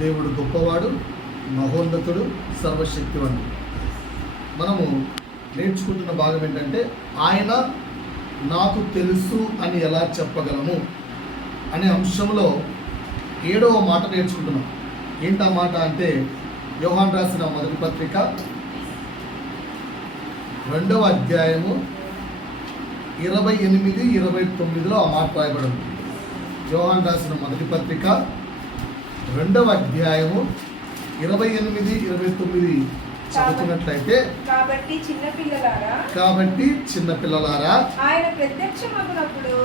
దేవుడు గొప్పవాడు, మహోన్నతుడు, సర్వశక్తివంతుడు. మనము నేర్చుకుంటున్న భాగం ఏంటంటే ఆయన నాకు తెలుసు అని ఎలా చెప్పగలము అనే అంశంలో 7వ మాట నేర్చుకుంటున్నాం. ఏంటా మాట అంటే యోహాను రాసిన మొదటి పత్రిక 2వ అధ్యాయము 28-29లో ఆ మాట రాయబడింది. యోహాను రాసిన మొదటి పత్రిక 2వ అధ్యాయము 28-29 చదువుతున్నట్లయితే, కాబట్టి చిన్నపిల్లలారా ఆయన ప్రత్యక్షమగునప్పుడు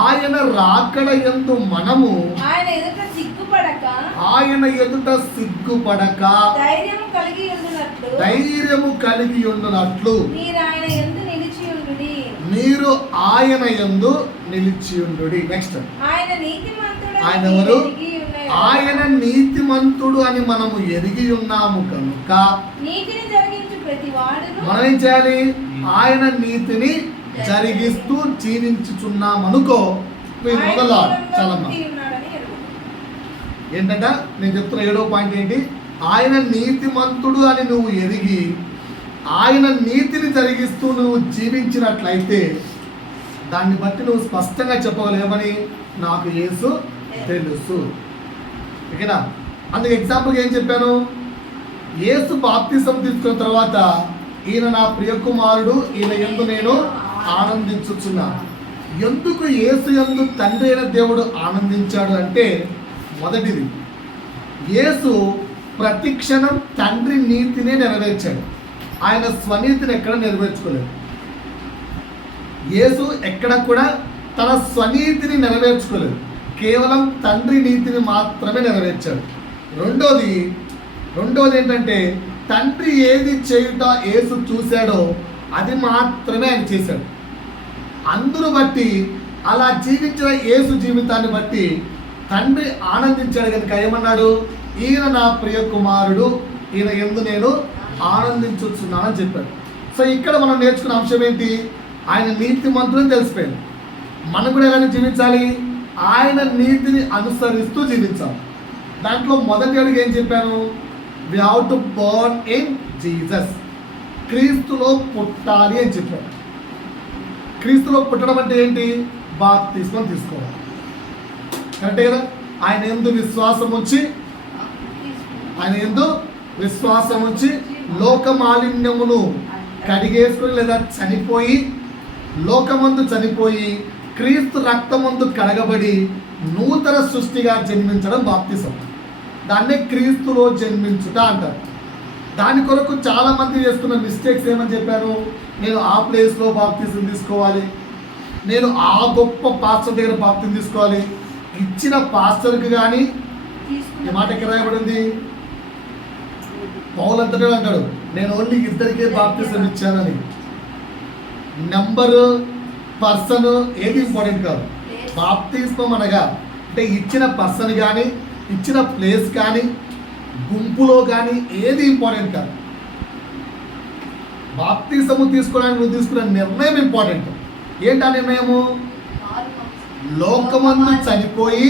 ఆయన రాకడ యందు మనము ఆయన ఎదుట సిగ్గుపడక ధైర్యము కలిగి ఉండునట్లు మీరు ఆయన యందు నిలిచియుండుడి. నెక్స్ట్, ఆయన ఎవరు? ఆయన నీతిమంతుడు అని మనము ఎరిగి ఉన్నాము కనుక మనం ఏం చేయాలి? ఆయన నీతిని జరిగిస్తూ జీవించుచున్నామనుకో. చాలా ఏంటంట నేను చెప్తున్న 7వ పాయింట్ ఏంటి? ఆయన నీతిమంతుడు అని నువ్వు ఎరిగి ఆయన నీతిని జరిగిస్తూ నువ్వు జీవించినట్లయితే దాన్ని బట్టి నువ్వు స్పష్టంగా చెప్పగలేమని నాకు యేసు తెలుసు. ఓకేనా? అందుకు ఎగ్జాంపుల్గా ఏం చెప్పాను? యేసు బాప్తిసం తీసుకున్న తర్వాత ఈయన నా ప్రియకుమారుడు, ఈయన యందు నేను ఆనందించుచున్నాను. ఎందుకు యేసు యందు తండ్రి అయిన దేవుడు ఆనందించాడు అంటే, మొదటిది, యేసు ప్రతి క్షణం తండ్రి నీతినే నెరవేర్చాడు. ఆయన స్వనీతిని ఎక్కడ నెరవేర్చుకోలేదు. యేసు ఎక్కడ కూడా తన స్వనీతిని నెరవేర్చుకోలేదు, కేవలం తండ్రి నీతిని మాత్రమే నెరవేర్చాడు. రెండోది ఏంటంటే, తండ్రి ఏది చేయుట యేసు చూశాడో అది మాత్రమే ఆయన చేశాడు. అందును బట్టి అలా జీవించిన యేసు జీవితాన్ని బట్టి తండ్రి ఆనందించాడు కనుక ఏమన్నాడు? ఈయన నా ప్రియ కుమారుడు, ఈయన యందు నేను ఆనందించుతున్నానని చెప్పాడు. సో ఇక్కడ మనం నేర్చుకున్న అంశం ఏంటి? ఆయన నీతిమంతుడని తెలిసిపోయింది. మనం కూడా ఎలా జీవించాలి? ఆయన నీతిని అనుసరిస్తూ జీవించాలి. దాంట్లో మొదటి అడుగు ఏం చెప్పాను? We have to born in Jesus. క్రీస్తులో పుట్టాలి అని చెప్పాను. క్రీస్తులో పుట్టడం అంటే ఏంటి? బాప్తిస్మం తీసుకోవాలి. కరెక్టే కదా? ఆయన యందు విశ్వాసం ఉంచి లోక మాలిన్యమును కడిగేసుకుని లేదా లోకమందు చనిపోయి క్రీస్తు రక్తమందు కడగబడి నూతన సృష్టిగా జన్మించడం బాప్తిసం. దాన్నే క్రీస్తులో జన్మించుట అంటారు. దాని కొరకు చాలామంది చేస్తున్న మిస్టేక్స్ ఏమని చెప్పారు? నేను ఆ ప్లేస్లో బాప్తిసం తీసుకోవాలి, నేను ఆ గొప్ప పాస్టర్ దగ్గర బాప్తిసం తీసుకోవాలి. ఇచ్చిన పాస్టర్కి కానీ ఈ మాట ఎక్కడ రాయబడింది? పౌలంతటే అంటాడు, నేను ఓన్లీ ఇద్దరికే బాప్తిసం ఇచ్చానని. నెంబరు, పర్సన్ ఏది ఇంపార్టెంట్ కాదు. బాప్తిస్మం అనగా అంటే ఇచ్చిన పర్సన్ కానీ, ఇచ్చిన ప్లేస్ కానీ, గుంపులో కానీ ఏది ఇంపార్టెంట్ కాదు. బాప్తిసము తీసుకోవడానికి నువ్వు తీసుకున్న నిర్ణయం ఇంపార్టెంట్. ఏంటా నిర్ణయము? లోకమందు చనిపోయి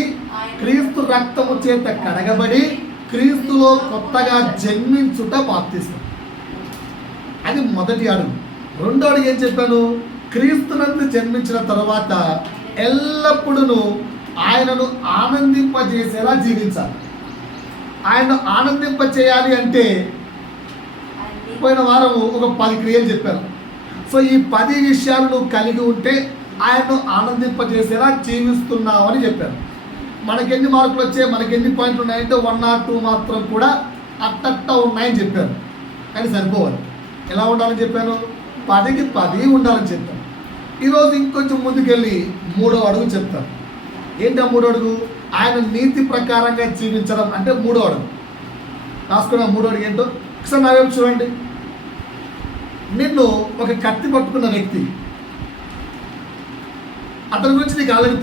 క్రీస్తు రక్తము చేత కడగబడి క్రీస్తులో కొత్తగా జన్మించుట బాప్తిసం. అది మొదటి అడుగు. రెండో అడుగు ఏం చెప్పాను? క్రీస్తునందు జన్మించిన తర్వాత ఎల్లప్పుడూ ఆయనను ఆనందింపజేసేలా జీవించాలి. ఆయనను ఆనందింపచేయాలి అంటే పోయిన వారం ఒక 10 క్రియలు చెప్పాను. సో ఈ 10 విషయాలు నువ్వు కలిగి ఉంటే ఆయనను ఆనందింపజేసేలా జీవిస్తున్నావు అని చెప్పాను. మనకెన్ని మార్కులు వచ్చాయి, మనకెన్ని పాయింట్లు ఉన్నాయంటే 1 or 2 మాత్రం కూడా అట్టట్ట ఉన్నాయని చెప్పాను. కానీ సరిపోవాలి. ఎలా ఉండాలని చెప్పాను? 10కి 10 ఉండాలని చెప్పాను. ఈరోజు ఇంకొంచెం ముందుకెళ్ళి 3వ అడుగు చెప్తాను. ఏంటి ఆ 3వ అడుగు? ఆయన నీతి ప్రకారంగా జీవించడం అంటే 3వ అడుగు. రాసుకున్న 3వ అడుగు ఏంటో ఒకసారి నా వైపు చూడండి. నిన్ను ఒక కత్తి పట్టుకున్న వ్యక్తి, అతని గురించి నీకు ఆల్రెడీ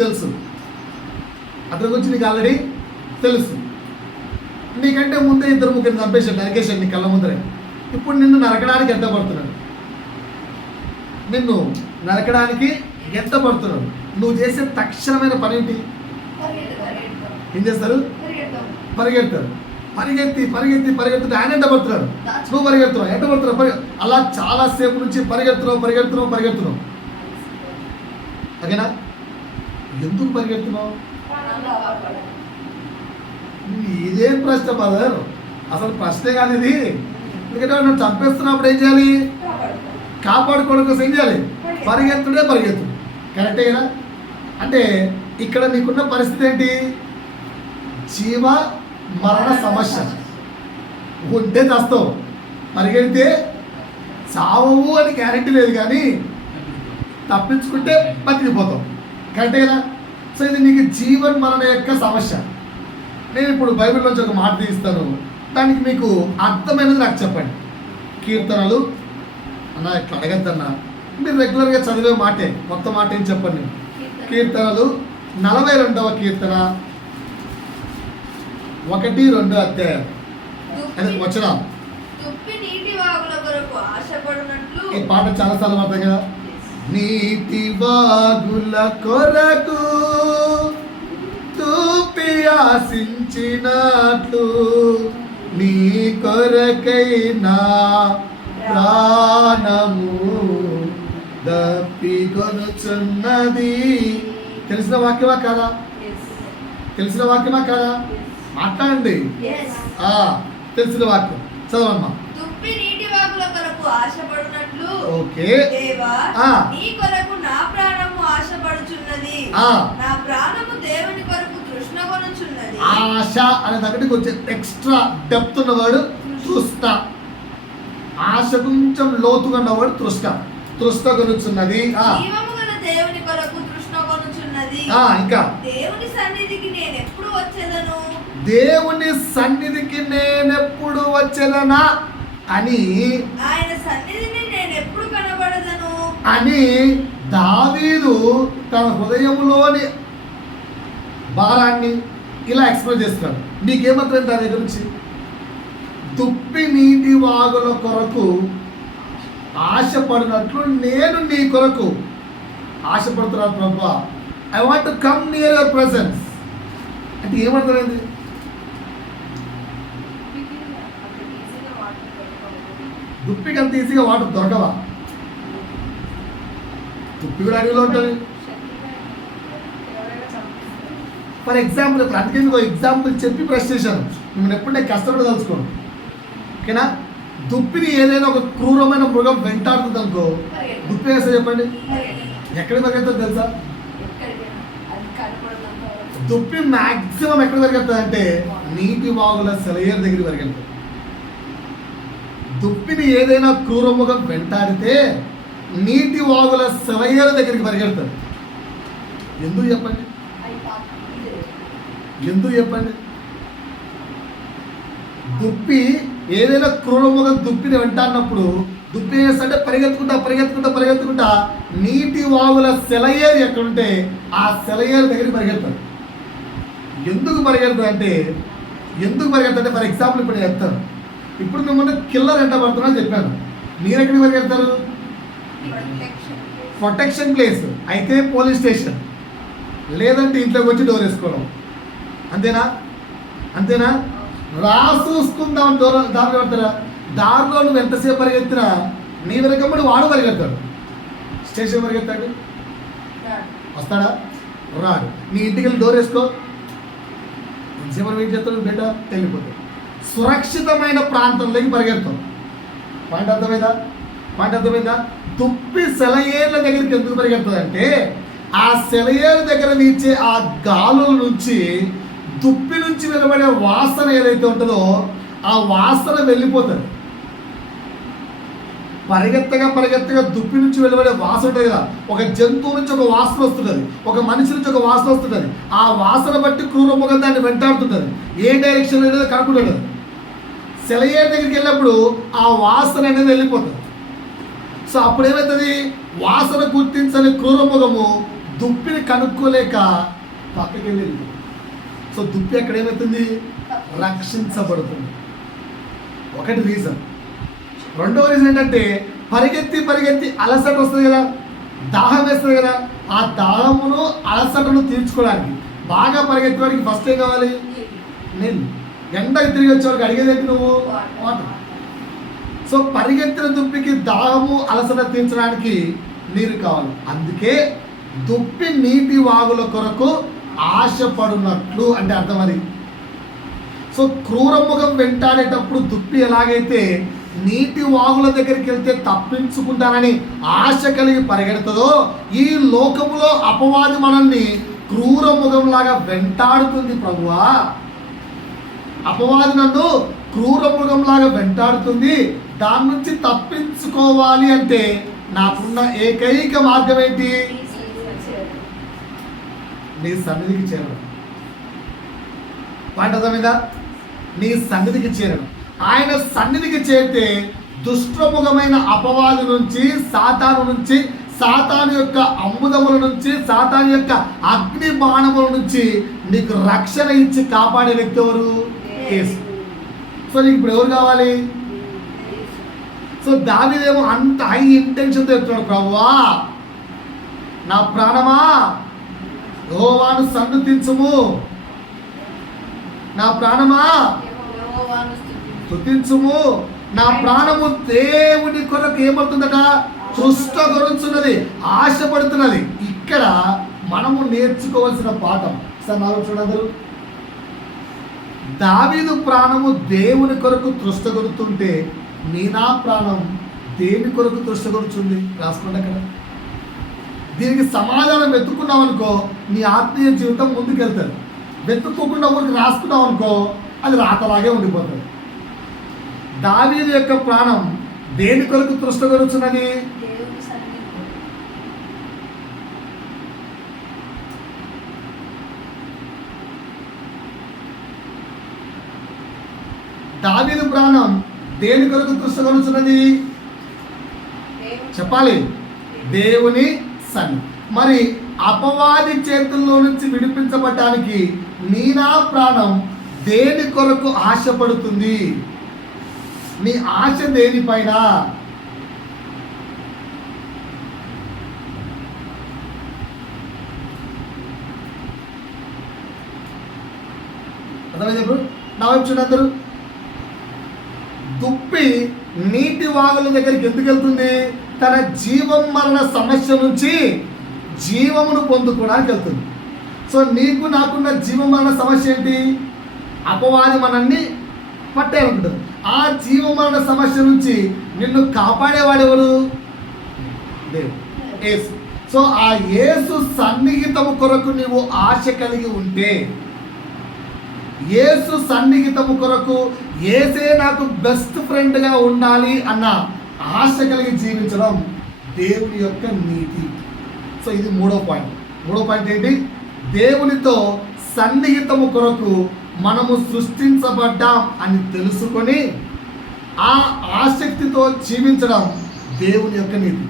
తెలుసు. నీకంటే ముందే 2-3 చంపేశాడు, నరికేశాడు నీ కళ్ళ ముందరే. ఇప్పుడు నిన్ను నరకడానికి ఎంత పడుతున్నాడు, నిన్ను నరకడానికి ఎంత పడుతున్నాడు, నువ్వు చేసే తక్షణమైన పని ఏంటి? ఏం చేస్తారు? పరిగెడతారు. పరిగెత్తి పరిగెత్తి పరిగెత్తి ఆయన ఎంత పడుతున్నాడు, నువ్వు పరిగెడుతున్నావు, ఎంత పడుతున్నావు, అలా చాలాసేపు నుంచి పరిగెడుతున్నావు. ఓకేనా? ఎందుకు పరిగెడుతున్నావు? ఇదేం ప్రశ్న బ్రదర్, అసలు ప్రశ్నే కాదు ఇది. ఎందుకంటే నువ్వు చంపేస్తున్నప్పుడు ఏం చేయాలి? కాపాడుకోవడం కోసం ఏం చేయాలి? పరిగెత్తు. కరెక్టే కదా? అంటే ఇక్కడ నీకున్న పరిస్థితి ఏంటి? జీవ మరణ సమస్య. ఉంటే చస్తావు, పరిగెడితే చావవు అని గ్యారెంటీ లేదు, కానీ తప్పించుకుంటే బతికిపోతావు. కరెక్టే కదా? సో ఇది నీకు జీవన్ మరణ యొక్క సమస్య. నేను ఇప్పుడు బైబిల్ నుంచి ఒక మాట తీస్తాను, దానికి మీకు అర్థమైనది నాకు చెప్పండి. కీర్తనలు అన్న ఇట్లా అడగద్దన్నా, మీరు రెగ్యులర్గా చదివే మాటే, కొత్త మాట ఏం చెప్పండి. కీర్తనలు 42వ కీర్తన 1-2 అధ్యాయం అదే వచ్చిన ఈ పాట చాలాసార్లు పడతాయి కదా. నీటి వాగుల కొరకు తుప్పి ఆశించినట్లు నీ కొరకైనా ప్రాణము దప్పికొనుచున్నది. తెలిసిన వాక్యమా కాదా? తెలిసిన వాక్యమా కాదా? మాట్లాడండి. తెలిసిన వాక్యం చదవమ్మా. ఓకే. నీ కొరకు నా ప్రాణము ఆశపడుచున్నది, నా ప్రాణము దేవుని కొరకు తృష్ణగొనుచున్నది. ఆశ అనే దగ్గరికి వచ్చే ఎక్స్ట్రా డెప్త్ ఉన్నవాడు తృష్ణ. ఆశ కొంచెం లోతుగా ఉన్నవాడు తృష్ణగొనుచున్నది. జీవము గల దేవుని కొరకు తృష్ణగొనుచున్నది. ఇంకా దేవుని సన్నిధికి నేను ఎప్పుడు వచ్చేదను, దేవుని సన్నిధికి నేనెప్పుడు వచ్చేదనా అని, ఆయన సన్నిధిని నేను ఎప్పుడు కనబడదను అని దావీదు తన హృదయంలోని భారాన్ని ఇలా ఎక్స్ప్రెస్ చేస్తున్నాడు. నీకేమంటారు దాని దగ్గర నుంచి? దుప్పి నీటి వాగుల కొరకు ఆశపడినట్లు నేను నీ కొరకు ఆశపడుతున్నాను ప్రభా. I want to come near your presence అంటే ఏమర్థమైంది? దుప్పికి అంత ఈజీగా వాటర్ దొరకవా? దుప్పి కూడా అడవిలో ఉంటుంది. ఫర్ ఎగ్జాంపుల్ ఇప్పుడు అందుకే మీకు ఎగ్జాంపుల్ చెప్పి ప్రెస్ చేశాను. మిమ్మల్ని ఎప్పుడు నేను కష్టపడి తలుచుకోను. ఓకేనా? దుప్పిని ఏదైనా ఒక క్రూరమైన మృగం వెంటాడుతుంది అనుకో, దుప్పి వేస్తే చెప్పండి ఎక్కడికి పరిగెత్తుంది తెలుసా? దుప్పి మ్యాక్సిమం ఎక్కడ పరిగెత్తుంది అంటే నీటి వాగుల సెలయేరు దగ్గర పరిగెత్తుంది. దుప్పిని ఏదైనా క్రూరముగా వెంటాడితే నీటి వాగుల సెలయేరు దగ్గరికి పరిగెడుతుంది. ఎందుకు చెప్పండి? దుప్పి ఏదైనా క్రూరముగా దుప్పిని వెంటాడినప్పుడు దుప్పి వేస్తుంటే పరిగెత్తుకుంటా నీటి వాగుల సెలయేరు ఎక్కడుంటే ఆ సెలయేరు దగ్గరికి పరిగెడుతుంది. ఎందుకు పరిగెడుతుంది అంటే ఫర్ ఎగ్జాంపుల్ ఇప్పుడు నేను చెప్తాను. ఇప్పుడు మిమ్మల్ని కిల్లర్ ఎంట పడుతున్నా చెప్పాను. మీరు ఎక్కడికి పరిగెడతారు? ప్రొటెక్షన్ ప్లేస్ అయితే పోలీస్ స్టేషన్, లేదంటే ఇంట్లోకి వచ్చి డోర్ వేసుకోవడం. అంతేనా? రాసూసుకుందాం దారిలో పెడతారా? దారిలో నువ్వు ఎంతసేపు పరిగెత్తినా నీ వెనకమ్మడి వాడు పరిగెడతాడు. స్టేషన్ పరిగెత్తాడు, వస్తాడా? రాడు. నీ ఇంటికి వెళ్ళి డోర్ వేసుకో, ఎంతసేపు వెయిట్ చేస్తాడు, బిడ్డ వెళ్ళిపోతాడు. సురక్షితమైన ప్రాంతంలోకి పరిగెడతాం. పాయింట్ అర్థమైందా? దుప్పి సెలయేర్ల దగ్గరికి ఎందుకు పరిగెడుతుంది అంటే ఆ సెలయేరు దగ్గర వీచే ఆ గాలుల నుంచి దుప్పి నుంచి వెలువడే వాసన ఏదైతే ఉంటుందో ఆ వాసన వెళ్ళిపోతుంది. పరిగెత్తగా దుప్పి నుంచి వెలువడే వాసన ఉంటుంది కదా, ఒక జంతువు నుంచి ఒక వాసన వస్తుంటుంది, ఒక మనిషి నుంచి ఒక వాసన వస్తుంటుంది. ఆ వాసన బట్టి క్రూరముగా దాన్ని వెంటాడుతుంటుంది. ఏ డైరెక్షన్ అనేది కనుక్కుంటుంది. సెలయేరు దగ్గరికి వెళ్ళినప్పుడు ఆ వాసన అనేది వెళ్ళిపోతుంది. సో అప్పుడు ఏమవుతుంది? వాసన గుర్తించని క్రూరముఖము దుప్పిని కనుక్కోలేక పక్కకి వెళ్ళింది. సో దుప్పి అక్కడ ఏమవుతుంది? రక్షించబడుతుంది. ఒకటి రీజన్. రెండవ రీజన్ ఏంటంటే పరిగెత్తి అలసట వస్తుంది కదా, దాహం వేస్తుంది కదా, ఆ దాహమును అలసటను తీర్చుకోవడానికి బాగా పరిగెత్తేవాడికి ఫస్ట్ ఏం కావాలి? నీళ్ళు. ఎండకి తిరిగి వచ్చేవాడికి అడిగేదేంటి నువ్వు? వాటర్. సో పరిగెత్తిన దుప్పికి దాహము అలసట తీర్చడానికి నీరు కావాలి. అందుకే దుప్పి నీటి వాగుల కొరకు ఆశపడునట్లు అంటే అర్థం అది. సో క్రూరముఖం వెంటాడేటప్పుడు దుప్పి ఎలాగైతే నీటి వాగుల దగ్గరికి వెళ్తే తప్పించుకుంటానని ఆశ కలిగి పరిగెడుతుందో, ఈ లోకములో అపవాది మనల్ని క్రూరముఖంలాగా వెంటాడుతుంది ప్రభువా. అపవాది నన్ను క్రూరముఖంలాగా వెంటాడుతుంది, దాని నుంచి తప్పించుకోవాలి అంటే నాకున్న ఏకైక మార్గం ఏంటి? నీ సన్నిధికి చేరడం. పాట మీద నీ సన్నిధికి చేరడం. ఆయన సన్నిధికి చేరితే దుష్టముఖమైన అపవాది నుంచి, సాతాను నుంచి, సాతాను యొక్క అమ్ముదముల నుంచి, సాతాను యొక్క అగ్ని బాణముల నుంచి నీకు రక్షణ ఇచ్చి కాపాడే వ్యక్తి ఎవరు? యేసు. సో నీకు ఇప్పుడు ఎవరు కావాలి? సో దావీదేమో అంత హై ఇంటెన్షన్తో చెప్తున్నాడు, ప్రభువా నా ప్రాణమా యెహోవాను సన్నుతించుము, నా ప్రాణమా స్తుతించుము, నా ప్రాణము దేవుని కొరకు ఏమవుతుందట? తృష్టగొరుచున్నది, ఆశపడుతున్నది. ఇక్కడ మనము నేర్చుకోవాల్సిన పాఠం సార్ నాకు చూడండి. దావీదు ప్రాణము దేవుని కొరకు తృష్టగొరుతుంటే నా ప్రాణం దేని కొరకు తృష్టగొరుచుంది? రాసుకోండి అక్కడ. దీనికి సమాధానం వెతుక్కున్నావు అనుకో, నీ ఆత్మీయ జీవితం ముందుకెళ్తాడు. వెతుక్కోకుండా ఊరికి రాసుకున్నావు అనుకో, అది రాతలాగే ఉండిపోతుంది. దావీదు యొక్క ప్రాణం దేని కొరకు తృష్టగొరుచున్నది? దావీదు ప్రాణం దేని కొరకు తృష్టగొరుచున్నది? చెప్పాలి. దేవుని సన్నిధి. మరి అపవాది చేతుల్లో నుంచి విడిపించబడటానికి నా ప్రాణం దేని కొరకు ఆశపడుతుంది? నీ ఆశ దేనిపైన? అర్థమైంది? చెప్పు నా వైపు చూడందరు. దుప్పి నీటి వాగుల దగ్గరికి ఎందుకు వెళ్తుంది? తన జీవం మరణ సమస్య నుంచి జీవమును పొందుకోవడానికి వెళ్తుంది. సో నీకు నాకున్న జీవ మరణ సమస్య ఏంటి? అపవాది మనల్ని పట్టేయాలనుకుంటుంది. ఆ జీవ మరణ సమస్య నుంచి నిన్ను కాపాడేవాడెవరు? దేవుడు, యేసు. సో ఆ యేసు సన్నిహితము కొరకు నీవు ఆశ కలిగి ఉంటే, యేసు సన్నిహితము కొరకు యేసే నాకు బెస్ట్ ఫ్రెండ్గా ఉండాలి అన్న ఆశ కలిగి జీవించడం దేవుని యొక్క నీతి. సో ఇది మూడో పాయింట్ ఏంటి? దేవునితో సన్నిహితము కొరకు మనము సృష్టించబడ్డాం అని తెలుసుకొని ఆ ఆసక్తితో జీవించడం దేవుని యొక్క నీతి.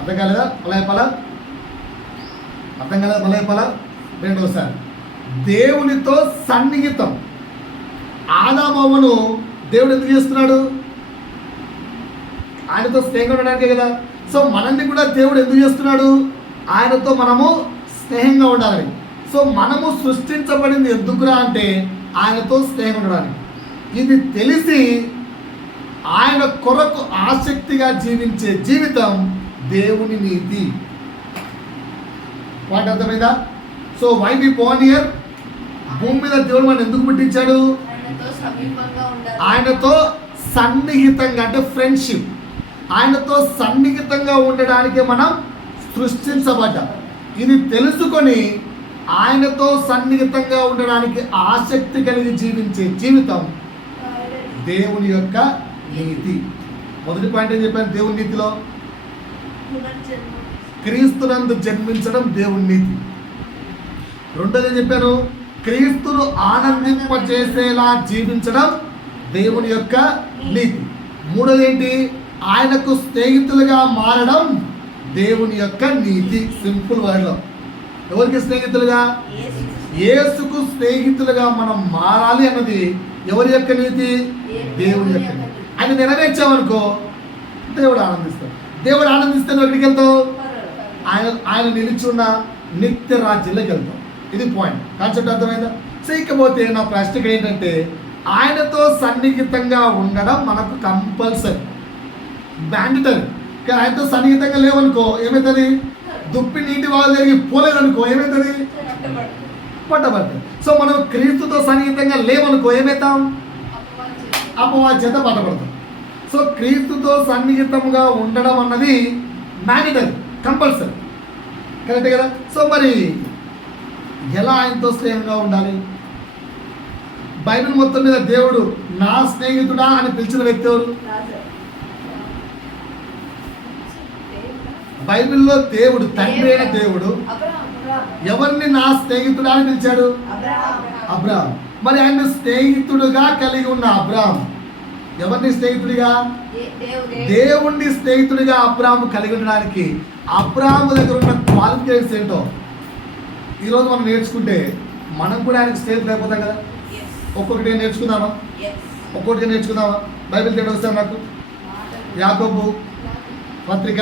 అర్థం కాలేదా? మలయపల రెండోసారి దేవునితో సన్నిహితం. ఆదామవ్వను దేవుడు ఎందుకు చేస్తున్నాడు? ఆయనతో స్నేహంగా ఉండడానికే కదా. సో మనల్ని కూడా దేవుడు ఎందుకు చేస్తున్నాడు? ఆయనతో మనము స్నేహంగా ఉండాలని. సో మనము సృష్టించబడింది ఎందుకురా అంటే ఆయనతో స్నేహం ఉండడానికి. ఇది తెలిసి ఆయన కొరకు ఆసక్తిగా జీవించే జీవితం దేవుని నీతి. వాటి అర్థమైందా? So why we born here? భూమి మీద దేవుడు మనం ఎందుకు పుట్టించాడు? ఆయనతో సన్నిహితంగా అంటే ఫ్రెండ్షిప్, ఆయనతో సన్నిహితంగా ఉండడానికి మనం సృష్టించబడ్డాం. ఇది తెలుసుకొని ఆయనతో సన్నిహితంగా ఉండడానికి ఆసక్తి కలిగి జీవించే జీవితం దేవుని యొక్క నీతి. మొదటి పాయింట్ ఏం చెప్పాను? దేవుని నీతిలో క్రీస్తునందు జన్మించడం దేవుని నీతి. రెండోది ఏం చెప్పాను? క్రీస్తును ఆనందింపచేసేలా జీవించడం దేవుని యొక్క నీతి. మూడోది ఏంటి? ఆయనకు స్నేహితులుగా మారడం దేవుని యొక్క నీతి. సింపుల్ వర్డ్లో ఎవరికి స్నేహితులుగా? యేసుకు స్నేహితులుగా మనం మారాలి అన్నది ఎవరి యొక్క నీతి? దేవుని యొక్క నీతి. అది నెరవేర్చామనుకో దేవుడు ఆనందిస్తాడు. దేవుడు ఆనందిస్తే నువ్వు ఎక్కడికి వెళ్తావు? ఆయన నిలుచున్న నిత్య రాజ్యంలోకి వెళ్తాం. ఇది పాయింట్, కాన్సెప్ట్ అర్థమైందా? సో ఇకపోతే నా ప్రశ్న ఏంటంటే, ఆయనతో సన్నిహితంగా ఉండడం మనకు కంపల్సరీ, మ్యాండటరీ. కానీ ఆయనతో సన్నిహితంగా లేవనుకో ఏమవుతుంది? దుప్పి నీటి వాళ్ళు జరిగి పోలేదనుకో ఏమవుతుంది? పట్టబడుతుంది. సో మనం క్రీస్తుతో సన్నిహితంగా లేవనుకో ఏమవుతాం? అపవాద్యత పట్టబడతాం. సో క్రీస్తుతో సన్నిహితంగా ఉండడం అన్నది మ్యాండటరీ, కంపల్సరీ, కరెక్ట్ కదా? సో మరి ఎలా ఆయనతో స్నేహంగా ఉండాలి? బైబిల్ మొత్తం మీద దేవుడు నా స్నేహితుడా అని పిలిచిన వ్యక్తి ఎవరు? బైబిల్లో దేవుడు, తండ్రి అయిన దేవుడు ఎవరిని నా స్నేహితుడా అని పిలిచాడు? అబ్రాహాం. మరి ఆయన స్నేహితుడుగా కలిగి ఉన్న అబ్రాహాం ఎవరిని స్నేహితుడిగా? దేవుణ్ణి స్నేహితుడిగా అబ్రాహాము కలిగి ఉండడానికి అబ్రాహాము దగ్గర ఉన్న క్వాలిఫికేషన్స్ ఏంటో ఈరోజు మనం నేర్చుకుంటే మనం కూడా ఆయనకు స్నేహితులు అయిపోతాం కదా. ఒక్కొక్కటి నేర్చుకుందామా? ఒక్కొక్కటి నేర్చుకుందామా? బైబిల్ తేడా వస్తాను నాకు. యాకోబు పత్రిక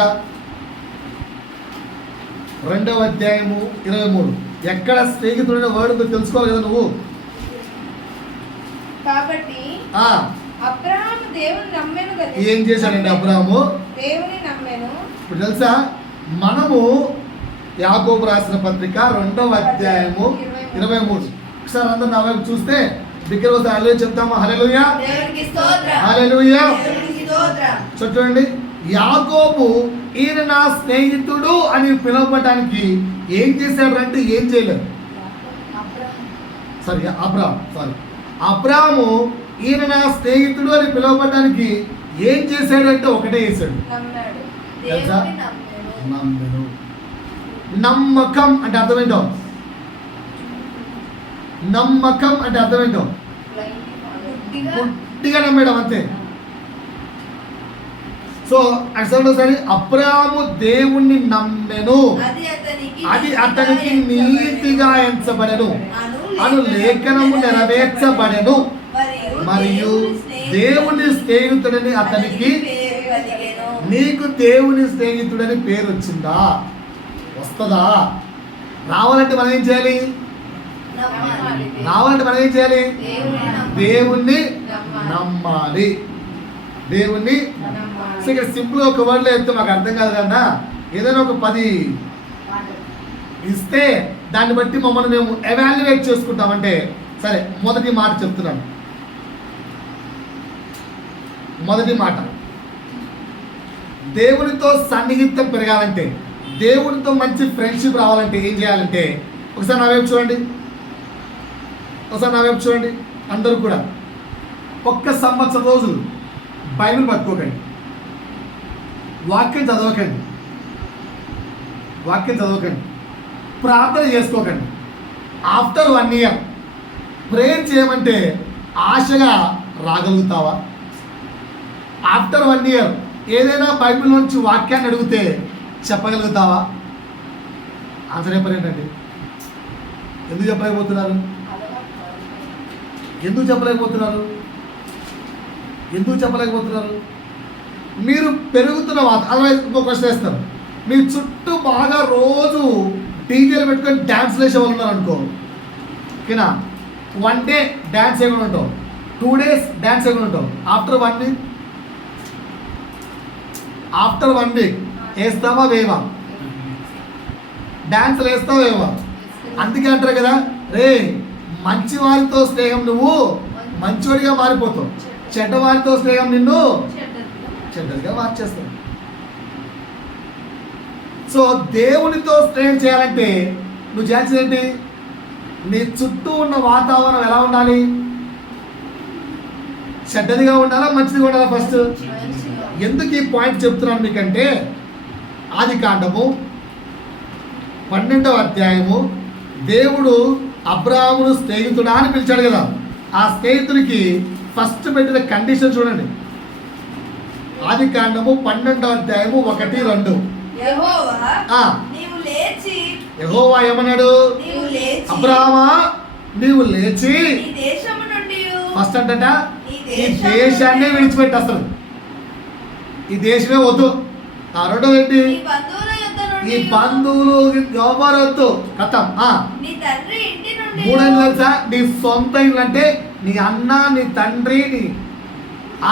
2వ అధ్యాయము 23. ఎక్కడ స్నేహితుడైన వర్డ్ ఉందో తెలుసుకోవాలి కదా నువ్వు. కాబట్టి అబ్రహాము దేవుని నమ్మెను కదా. ఏం చేశాడండి అబ్రహాము? దేవుని నమ్మెను. ఇప్పుడు తెలుసా, మనము యాకోబు రాసిన పత్రిక 2వ అధ్యాయము 23. ఒకసారి అందరు నా వైపు చూస్తే దగ్గర వస్తే హల్లెలూయా చెప్తామా? హల్లెలూయా, దేవునికి స్తోత్రం, హల్లెలూయా. దేవునికి స్తోత్రం. చూడండి, యాకోబు ఈయన నా స్నేహితుడు అని పిలవబడటానికి ఏం చేశాడు అంటే ఏం చేయలేదు. అబ్రాహాము ఈయన నా స్నేహితుడు అని పిలవబడటానికి ఏం చేశాడంటే ఒకటే చేశాడు, నమ్మాడు. తెలుసా? దేవుని నమ్మెను. నమ్మెను. నమ్మకం అంటే అర్థమేంటో? నమ్మకం అంటే అర్థమేంటో? గుడ్డిగా గుడ్డిగా నమ్మేయడం అంతే. సో ఒకసారి అబ్రాహాము దేవుణ్ణి నమ్మెను, అది అతనికి నీతిగా ఎంచబడెను అను లేఖనము నెరవేర్చబడెను, మరియు దేవుని స్నేహితుడని అతనికి. నీకు దేవుని స్నేహితుడని పేరు వచ్చిందా? వస్తుందా? రావాలంటే మనం ఏం చేయాలి? రావాలంటే మనం ఏం చేయాలి? దేవుణ్ణి నమ్మాలి. దేవుణ్ణి. సో ఇక్కడ సింపుల్ ఒక వర్డ్లో చెప్తే మాకు అర్థం కాదు కన్నా, ఏదైనా ఒక 10 ఇస్తే దాన్ని బట్టి మమ్మల్ని మేము ఎవాల్యుయేట్ చేసుకుంటామంటే సరే. మొదటి మాట చెప్తున్నాను. మొదటి మాట, దేవునితో సన్నిహితం పెరగాలంటే, దేవునితో మంచి ఫ్రెండ్షిప్ రావాలంటే ఏం చేయాలంటే, ఒకసారి నా వైపు చూడండి, ఒకసారి నా వైపు చూడండి అందరూ కూడా. 1 సంవత్సరం రోజులు బైబిల్ పట్టుకోకండి, వాక్యం చదవకండి, ప్రార్థన చేసుకోకండి. ఆఫ్టర్ 1 ఇయర్ ప్రేయర్ చేయమంటే ఆశగా రాగలుగుతావా? ఆఫ్టర్ 1 ఇయర్ ఏదైనా బైబిల్ నుంచి వాక్యాన్ని అడిగితే చెప్పగలుగుతావా? ఆన్సర్ చెప్పలేంటండి. ఎందుకు చెప్పలేకపోతున్నారు? మీరు పెరుగుతున్న అదర్వైజ్ ఇంకో క్వశ్చన్ వేస్తారు. మీ చుట్టూ బాగా రోజు డీజేలు పెట్టుకొని డ్యాన్స్ వేసే వాళ్ళు ఉన్నారు అనుకో, ఓకేనా? 1 డే డ్యాన్స్ వేయకుండా ఉంటావు, 2 days డ్యాన్స్ వేయకుండా ఉంటావు. ఆఫ్టర్ వన్ వీక్ వేస్తావా వేవా? డ్యాన్స్లు వేస్తావా వేవా? అందుకే అంటారు కదా, రే మంచి వారితో స్నేహం నువ్వు మంచోడిగా మారిపోతావు, చెడ్డవారితో స్నేహం నిన్ను చెడ్డగా మార్చేస్తావు. సో దేవునితో స్నేహం చేయాలంటే నువ్వు చేయాల్సింది ఏంటి? నీ చుట్టూ ఉన్న వాతావరణం ఎలా ఉండాలి? చెడ్డదిగా ఉండాలా మంచిదిగా ఉండాలా? ఫస్ట్ ఎందుకు ఈ పాయింట్ చెప్తున్నాను మీకంటే, ఆదికాండము 12వ అధ్యాయము దేవుడు అబ్రాహామును స్నేహితుడా అని పిలిచాడు కదా. ఆ స్నేహితుడికి ఫస్ట్ పెట్టిన కండిషన్ చూడండి. ఆదికాండము 12వ అధ్యాయము 1-2. యెహోవా ఏమన్నాడు? అబ్రాహామా నీవు లేచి ఫస్ట్ అంటట ఈ దేశాన్ని విడిచిపెట్టి, అసలు ఈ దేశమే వద్దు. రెండోది ఏంటి? నీ బంధువుల యొద్ద నుండి ఈ బంధువులు ఎవరు వద్దు, కథం. నీ తండ్రి ఇంటి నుండి మూడేళ్ళు తెలుసా? నీ సొంత ఇల్లు అంటే నీ అన్న, నీ తండ్రి, నీ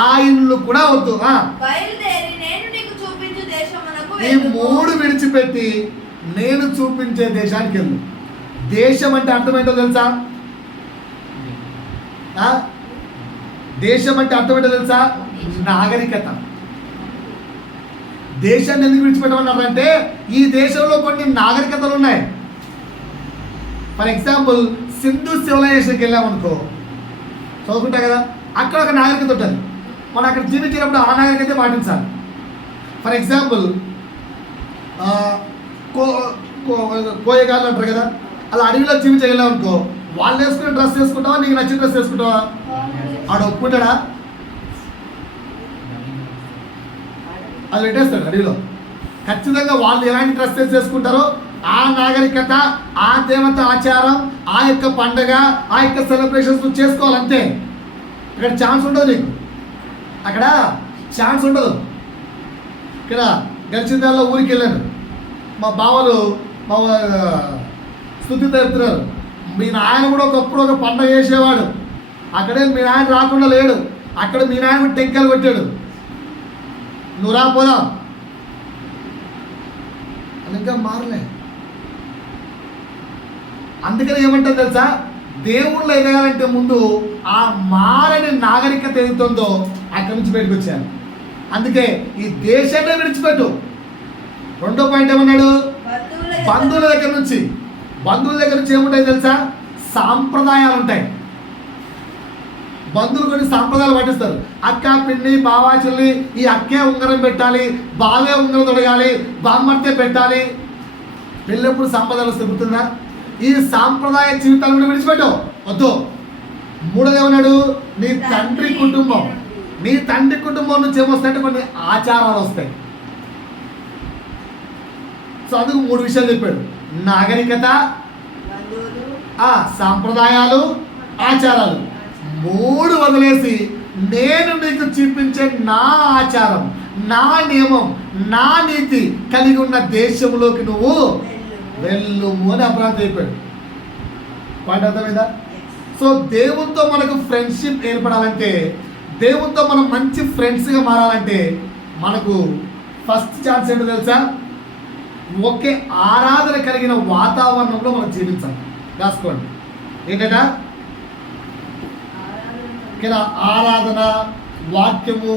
ఆ ఇల్లు కూడా వద్దు. బయలుదేరి నేను నీకు చూపించు దేశమునకు ఈ వెళ్ళుము. మూడు విడిచిపెట్టి నేను చూపించే దేశానికి వెళ్ళు. దేశం అంటే అర్థం ఏంటో తెలుసా? దేశం అంటే అర్థం ఏంటో తెలుసా? నాగరికత. దేశాన్ని ఎందుకు విడిచిపెట్టమన్నారంటే ఈ దేశంలో కొన్ని నాగరికతలు ఉన్నాయి. ఫర్ ఎగ్జాంపుల్ సింధు సివిలైజేషన్కి వెళ్ళామనుకో, చదువుకుంటా కదా, అక్కడ ఒక నాగరికత ఉంటుంది. మనం అక్కడ జీవించినప్పుడు ఆ నాగరికత పాటించాలి. ఫర్ ఎగ్జాంపుల్ కోయగాళ్ళు అంటారు కదా, అలా అడవిలో జీవించగలిగాం అనుకో, వాళ్ళు వేసుకునే డ్రెస్ వేసుకుంటావా, నీకు నచ్చిన డ్రెస్ వేసుకుంటావా? ఆడు ఒప్పుకుంటాడా? అది పెట్టేస్తాడు అడవిలో. ఖచ్చితంగా వాళ్ళు ఎలాంటి డ్రెస్సెస్ వేసుకుంటారో ఆ నాగరికత, ఆ దేవత ఆచారం, ఆ యొక్క పండగ, ఆ యొక్క సెలబ్రేషన్స్ చేసుకోవాలంతే. ఇక్కడ ఛాన్స్ ఉండదు నీకు, అక్కడ ఛాన్స్ ఉండదు. ఇక్కడ గడిచిన నెలలో ఊరికి వెళ్ళాను, మా బావలు మా స్థుతి చెప్తున్నారు, మీ నాయన కూడా ఒకప్పుడు ఒక పండగ చేసేవాడు, అక్కడే మీ నాయన రాకుండా లేడు, అక్కడ మీ నాయన టెంకాయలు కొట్టాడు, నువ్వు రాపోదాం అని. ఇంకా మారలే. అందుకని ఏమంటారు తెలుసా? దేవుళ్ళు ఎదగాలంటే ముందు ఆ మారని నాగరికత ఏదైతుందో అక్కడి నుంచి బయటకు వచ్చాను. అందుకే ఈ దేశాన్ని విడిచిపెట్టు. రెండో పాయింట్ ఏమన్నాడు? బంధువుల దగ్గర నుంచి. బంధువుల దగ్గర నుంచి ఏముంటాయి తెలుసా? సాంప్రదాయాలు ఉంటాయి. బంధువులు కొన్ని సాంప్రదాయాలు పాటిస్తారు. అక్క, పిన్ని, బావా, చెల్లి, ఈ అక్కే ఉంగరం పెట్టాలి, బావే ఉంగరం తొడగాలి, బామ్మర్తే పెట్టాలి. పెళ్ళప్పుడు సాంప్రదాయాలు తిరుగుతుందా? ఈ సాంప్రదాయ జీవితాలను కూడా విడిచిపెట్టు, వద్దు. మూడోది ఏమన్నాడు? నీ తండ్రి కుటుంబం. నీ తండ్రి కుటుంబం నుంచి ఏమొస్తాయంటే కొన్ని ఆచారాలు వస్తాయి. సో అందుకు మూడు విషయాలు చెప్పాడు: నాగరికత, సాంప్రదాయాలు, ఆచారాలు. మూడు వదిలేసి నేను నీకు చూపించే నా ఆచారం, నా నియమం, నా నీతి కలిగి ఉన్న దేశంలోకి నువ్వు వెళ్ళుము అని అబ్రాహాం చెప్పాడు. పాయింట్ అర్థమైందా? సో దేవునితో మనకు ఫ్రెండ్షిప్ ఏర్పడాలంటే, దేవునితో మనం మంచి ఫ్రెండ్స్గా మారాలంటే మనకు ఫస్ట్ ఛాన్స్ ఏంటో తెలుసా? ఒకే ఆరాధన కలిగిన వాతావరణంలో మనం జీవించాలి. రాసుకోండి ఏంటంటే ఇక్కడ ఆరాధన, వాక్యము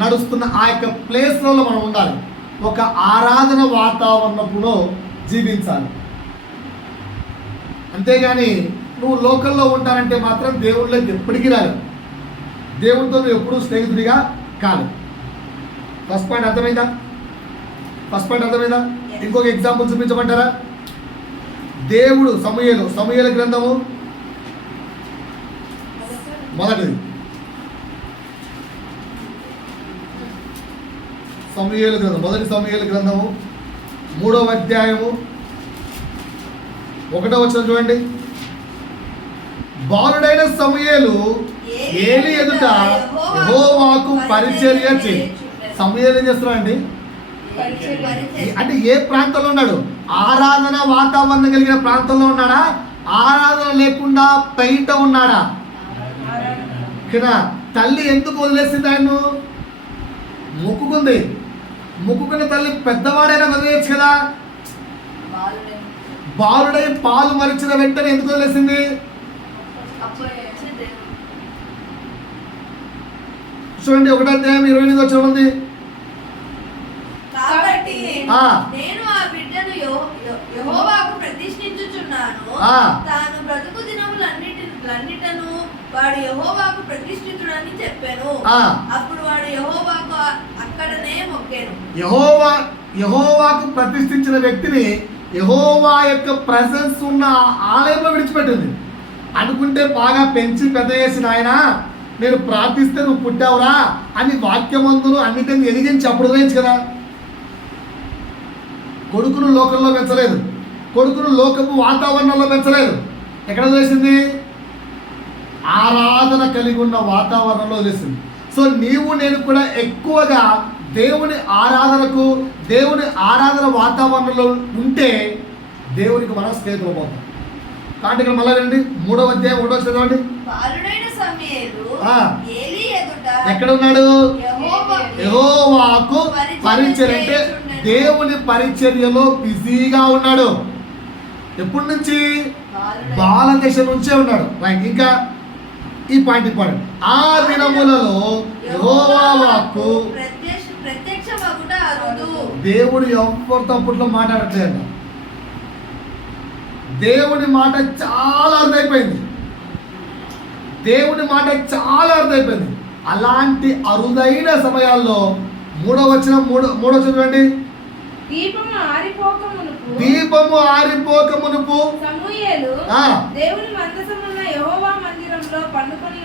నడుస్తున్న ఆ యొక్క ప్లేస్లలో మనం ఉండాలి. ఒక ఆరాధన వాతావరణంలో జీవించాలి. అంతేగాని నువ్వు లోకల్లో ఉంటానంటే మాత్రం దేవుళ్ళకి ఎప్పటికీ రాదు. దేవుడితో నువ్వు ఎప్పుడూ స్నేహితుడిగా కాదు. ఫస్ట్ పాయింట్ అర్థమైందా? ఇంకొక ఎగ్జాంపుల్ చూపించమంటారా? దేవుడు సమూయేలు గ్రంథము మొదటిది. మొదటి సమూయేలు గ్రంథము 3వ అధ్యాయము 1వ వచనం చూడండి. బాలుడైన సమూయేలు ఏలి ఎదుట యెహోవాకు పరిచర్య చేయి. సమూయేలు ఏం చేస్తున్నాడండి? అంటే ఏ ప్రాంతంలో ఉన్నాడు? ఆరాధన వాతావరణం కలిగిన ప్రాంతంలో ఉన్నాడా? ఆరాధన లేకుండా బయట ఉన్నాడా? కదా. తల్లి ఎందుకు వదిలేసింది ఆయన్ను? మొక్కుకున్న తల్లి పెద్దవాడైనా వదిలేయచ్చు కదా. బాలుడై పాలు మరిచిన వెంటనే ఎందుకు వదిలేసింది? చూడండి 1వ అధ్యాయం 28వ వచనం ఉంది. కాబట్టి నేను ఆ బిడ్డను యెహోవాకు ప్రతిష్ఠించుచున్నాను, తాను బ్రతుకు దినములన్నిటను వాడు యెహోవాకు ప్రతిష్ఠితుడని చెప్పాను. అప్పుడు వాడు యెహోవాకు అక్కడనే మొక్కాను. యెహోవాకు ప్రతిష్ఠించిన వ్యక్తిని యెహోవా యొక్క ప్రెసెన్స్ ఉన్న ఆలయంలో విడిచిపెట్టింది. అనుకుంటే బాగా పెంచి పెద్ద చేసిన ఆయన, నేను ప్రార్థిస్తే నువ్వు పుట్టావురా అని వాక్యమందును అన్నిటిని ఎదిగించి అప్పుడు వదిలేయచ్చు కదా. కొడుకును లోకంలో పెంచలేదు, కొడుకును లోకపు వాతావరణంలో పెంచలేదు. ఎక్కడ వదిలేసింది? ఆరాధన కలిగి ఉన్న వాతావరణంలో వదిలేసింది. సో నీవు నేను కూడా ఎక్కువగా దేవుని ఆరాధనకు, దేవుని ఆరాధన వాతావరణంలో ఉంటే దేవునికి మనం స్నేహితులు పోతాం. కాబట్టి ఇక్కడ మళ్ళీ రండి 3వ అధ్యాయం 1వ చదవండి. బాలుడైన సమూయేలు ఆ. ఏలీ ఎదుట ఎక్కడ ఉన్నాడు? యెహోవాకు పరిచర్య, అంటే దేవుని పరిచర్యలో బిజీగా ఉన్నాడు. ఎప్పటి నుంచి? బాలదశ నుంచే ఉన్నాడు. రైట్. ఇంకా ఈ పాయింట్ ఇంపార్టెంట్. ఆ దినములలో యెహోవా వాక్కు, ప్రత్యక్షమగుట అరుదు. దేవుడు ఎవరితో అప్పట్లో మాట్లాడట్లేదు. దేవుని మాట చాలా అరుదైపోయింది. దేవుని మాట చాలా అరుదైపోయింది. అలాంటి అరుదైన సమయాల్లో 3వ వచనం, 3వ చదవండి. దీపము ఆరిపోక మునుపు సమూయేలు దేవుని మందసమున్న యెహోవా మందిరంలో పండుకొని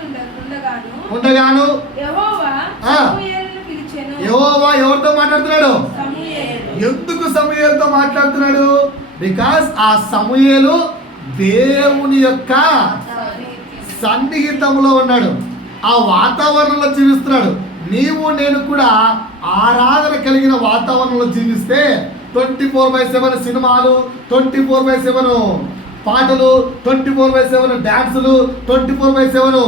ఉండగాను యెహోవా సమూయేలును పిలిచెను. యెహోవా ఎవరితో మాట్లాడుతున్నాడు? సమూయేలు. ఎందుకు సమూయేలుతో మాట్లాడుతున్నాడు? బికాస్ ఆ సమూయేలు దేవుని యొక్క సన్నిహితంలో ఉన్నాడు, ఆ వాతావరణంలో జీవిస్తున్నాడు. నీవు నేను కూడా ఆరాధన కలిగిన వాతావరణంలో జీవిస్తే 24/7 సినిమాలు, 24/7 పాటలు, 24/7 డ్యాన్సులు, 24/7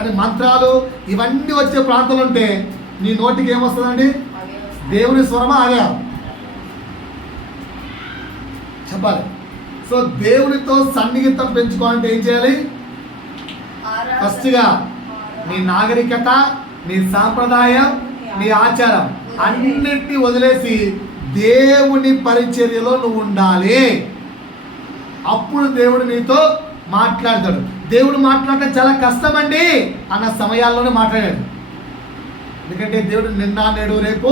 అని మంత్రాలు, ఇవన్నీ వచ్చే ప్రాంతంలో ఉంటే నీ నోటికి ఏమొస్తుందండి? దేవుని స్వరమా ఆగా చెప్పాలి. సో దేవునితో సన్నిహితం పెంచుకోవాలంటే ఏం చేయాలి? ఫస్ట్గా నీ నాగరికత, నీ సాంప్రదాయం, నీ ఆచారం అన్నిటినీ వదిలేసి దేవుని పరిచర్యలో నువ్వు ఉండాలి. అప్పుడు దేవుడు నీతో మాట్లాడతాడు. దేవుడు మాట్లాడటం చాలా కష్టమండి అన్న సమయాల్లోనే మాట్లాడాడు. ఎందుకంటే దేవుడు నిన్న నేడు రేపు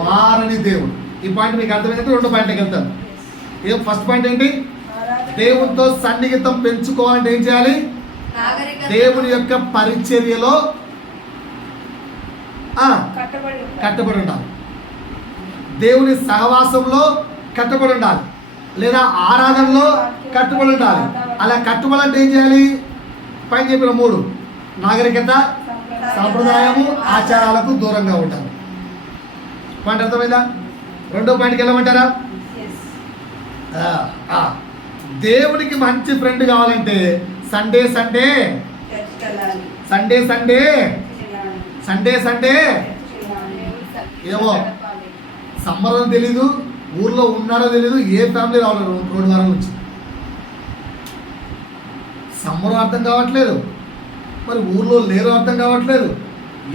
మారని దేవుడు. ఈ పాయింట్ మీకు అర్థమైందంటే 2 పాయింట్కి వెళ్తాను. ఫస్ట్ పాయింట్ ఏంటి? దేవునితో సన్నిహితం పెంచుకోవాలంటే ఏం చేయాలి? దేవుని యొక్క పరిచర్యలో కట్టబడి ఉండాలి. దేవుని సహవాసంలో కట్టబడి ఉండాలి, లేదా ఆరాధనలో కట్టుబడి ఉండాలి. అలా కట్టుబడాలంటే ఏం చేయాలి? పైన చెప్పిన 3: నాగరికత, సాంప్రదాయము, ఆచారాలకు దూరంగా ఉండాలి. పాయింట్ అర్థమైందా? 2వ పాయింట్కి వెళ్ళమంటారా? దేవునికి మంచి ఫ్రెండ్ కావాలంటే సండే ఏమో సమ్మర్ తెలీదు, ఊర్లో ఉన్నారో తెలీదు, ఏ ఫ్యామిలీ రావాలి 2 వారాల నుంచి. సమ్మర్ అర్థం కావట్లేదు, మరి ఊర్లో లేరు అర్థం కావట్లేదు,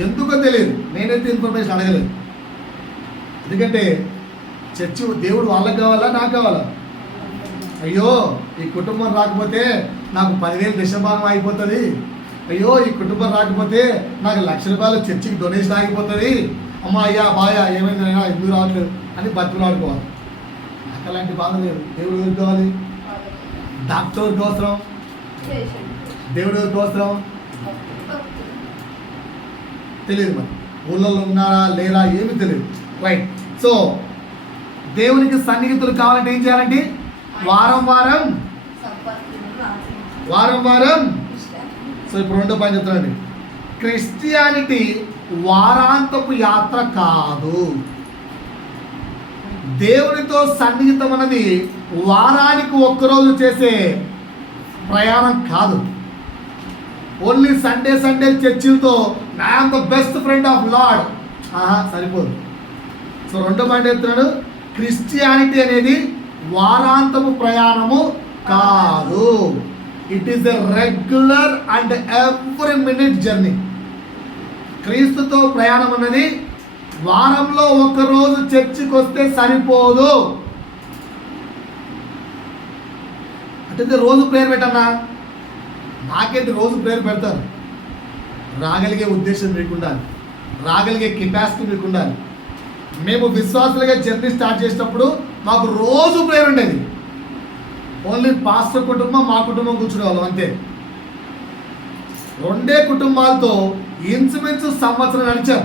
ఎందుకో తెలియదు. నేనైతే ఇన్ఫర్మేషన్ అడగలేదు. ఎందుకంటే చర్చి దేవుడు వాళ్ళకి కావాలా, నాకు కావాలా? అయ్యో ఈ కుటుంబం రాకపోతే నాకు 10,000 దశభాగం అయిపోతుంది, అయ్యో ఈ కుటుంబం రాకపోతే నాకు ₹1,00,000 చర్చికి డొనేషన్ ఆగిపోతుంది, అమ్మ అయ్యా బాయా ఏమైందైనా ఎందుకు రావట్లేదు అని బతుకులాడుకోవాలి. నాకు అలాంటి బాధ లేదు. దేవుడు ఎవరికి కావాలి? డాక్టర్ ఎవరికి అవసరం? దేవుడు ఎవరికి అవసరం? తెలియదు. మరి ఊళ్ళల్లో ఉన్నారా లేరా ఏమి తెలియదు. రైట్. సో దేవునికి సన్నిహితులు కావాలంటే ఏం చేయాలంటే వారం వారం. సో ఇప్పుడు 2వ పాయింట్ చెప్తానండి. క్రిస్టియానిటీ వారాంతపు యాత్ర కాదు. దేవునితో సన్నిహితం అన్నది వారానికి ఒక్కరోజు చేసే ప్రయాణం కాదు. ఓన్లీ సండే చర్చిలతో I'm the best friend of Lord సరిపోదు. సో 2వ పాయింట్ చెప్తున్నాడు, క్రిస్టియానిటీ అనేది వారాంతపు ప్రయాణము కాదు. It is a regular and every minute journey. క్రీస్తుతో ప్రయాణం అనేది వారంలో ఒకరోజు చర్చికి వస్తే సరిపోదు. అంటే రోజు ప్రేయర్ పెట్టన్నా, నాకేంటి రోజు ప్రేయర్ పెడతారు. రాగలిగే ఉద్దేశం మీకు ఉండాలి, రాగలిగే కెపాసిటీ మీకు ఉండాలి. మేము విశ్వాసులుగా జర్నీ స్టార్ట్ చేసినప్పుడు మాకు రోజు ప్రేయర్ ఉండేది. ఓన్లీ పాస్టర్ కుటుంబం, మా కుటుంబం కూర్చునేవాళ్ళం అంతే. 2 కుటుంబాలతో ఇంచుమించు సంవత్సరం నడిచాం.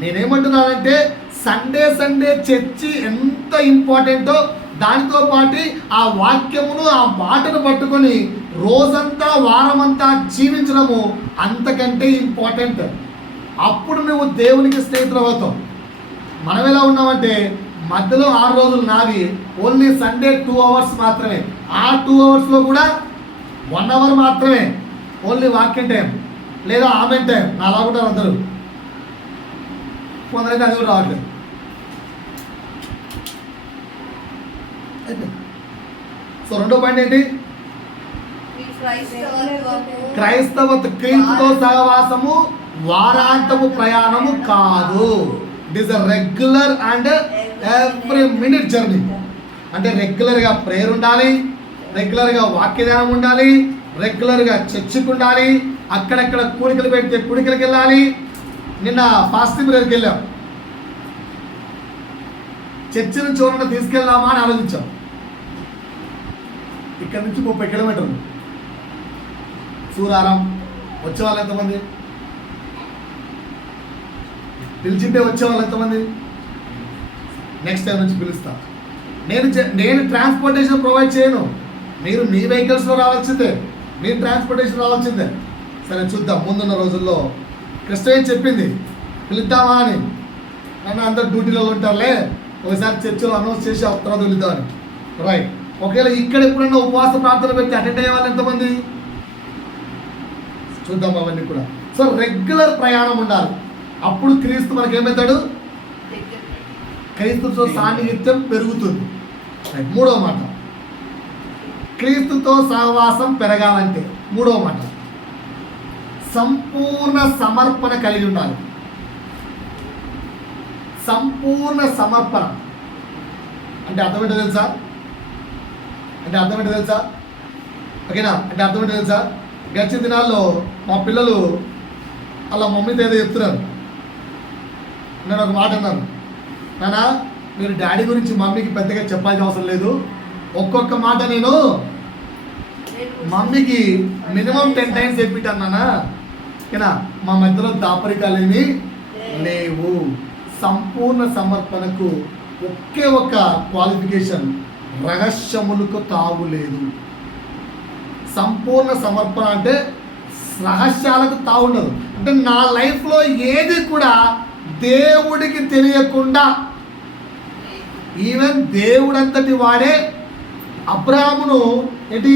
నేనేమంటున్నానంటే సండే చర్చి ఎంత ఇంపార్టెంటో దానితో పాటు ఆ వాక్యమును, ఆ మాటను పట్టుకొని రోజంతా వారమంతా జీవించడము అంతకంటే ఇంపార్టెంట్. అప్పుడు నువ్వు దేవునికి స్నేహితులు అవుతావు. మనం ఎలా ఉన్నామంటే మధ్యలో 6 రోజులు నాది, ఓన్లీ సండే 2 అవర్స్ మాత్రమే. ఆ 2 అవర్స్లో కూడా 1 అవర్ మాత్రమే ఓన్లీ వాక్యం టైం లేదా ఆమెన్ టైం. అలా ఉంటారు అందరూ. కొందరైతే అది కూడా రావట్లేదు. సో రెండో పాయింట్ ఏంటి? క్రైస్తవత క్రీస్తుతో సహవాసము వారాంతము ప్రయాణము కాదు. It is a regular and every minute journey. అంటే రెగ్యులర్గా ప్రేయర్ ఉండాలి, రెగ్యులర్గా వాక్యదానం ఉండాలి, రెగ్యులర్గా చర్చికి ఉండాలి, అక్కడక్కడ కూడికలు పెడితే కూడికలకు వెళ్ళాలి. నిన్న ఫాస్టింగ్ ప్రేయర్కి వెళ్ళాం. చర్చి నుంచి ఎవరన్నా తీసుకెళ్దామా అని ఆలోచించాం. ఇక్కడ నుంచి 30 కిలోమీటర్లు. సూరారం వచ్చే వాళ్ళు ఎంతమంది? పిలిచింటే వచ్చే వాళ్ళు ఎంతమంది? నెక్స్ట్ టైం నుంచి పిలుస్తా. నేను ట్రాన్స్పోర్టేషన్ ప్రొవైడ్ చేయను. మీరు మీ వెహికల్స్లో రావాల్సిందే, మీరు ట్రాన్స్పోర్టేషన్ రావాల్సిందే. సరే చూద్దాం. ముందున్న రోజుల్లో కృష్ణ చెప్పింది పిలుద్దామా అని. కానీ అందరు డ్యూటీలో ఉంటారులే, ఒకసారి చర్చలో అనౌన్స్ చేసి తర్వాత వెళుద్దామని. రైట్. ఒకవేళ ఇక్కడ ఎప్పుడన్నా ఉపవాస ప్రార్థన పెట్టి అటెండ్ అయ్యే వాళ్ళు ఎంతమంది? చూద్దాం అవన్నీ కూడా. సో రెగ్యులర్ ప్రయాణం ఉండాలి. అప్పుడు క్రీస్తు మనకి ఏమవుతాడు? క్రీస్తుతో సాన్నిహిత్యం పెరుగుతుంది. మూడవ మాట, క్రీస్తుతో సహవాసం పెరగాలంటే మూడవ మాట సంపూర్ణ సమర్పణ కలిగి ఉండాలి. సంపూర్ణ సమర్పణ అంటే అర్థం ఏంటో తెలుసా? ఓకేనా? అంటే అర్థం ఏంటో తెలుసా? గడిచిన దినాల్లో మా పిల్లలు అలా మమ్మీతో ఏదో చెప్తున్నారు. నేను ఒక మాట అన్నాను, నాన్న మీరు డాడీ గురించి మమ్మీకి పెద్దగా చెప్పాల్సిన అవసరం లేదు. ఒక్కొక్క మాట నేను మమ్మీకి మినిమం 10 టైమ్స్ చెప్పిటాను నాన్న. ఓకేనా? మా మధ్యలో దాపరికాలేమి లేవు. సంపూర్ణ సమర్పణకు ఒకే ఒక క్వాలిఫికేషన్, రహస్యములకు తావు లేదు. సంపూర్ణ సమర్పణ అంటే రహస్యాలకు తావు ఉండదు. అంటే నా లైఫ్లో ఏది కూడా దేవుడికి తెలియకుండా, ఈవెన్ దేవుడంతటి వాడే అబ్రాహామును ఏంటి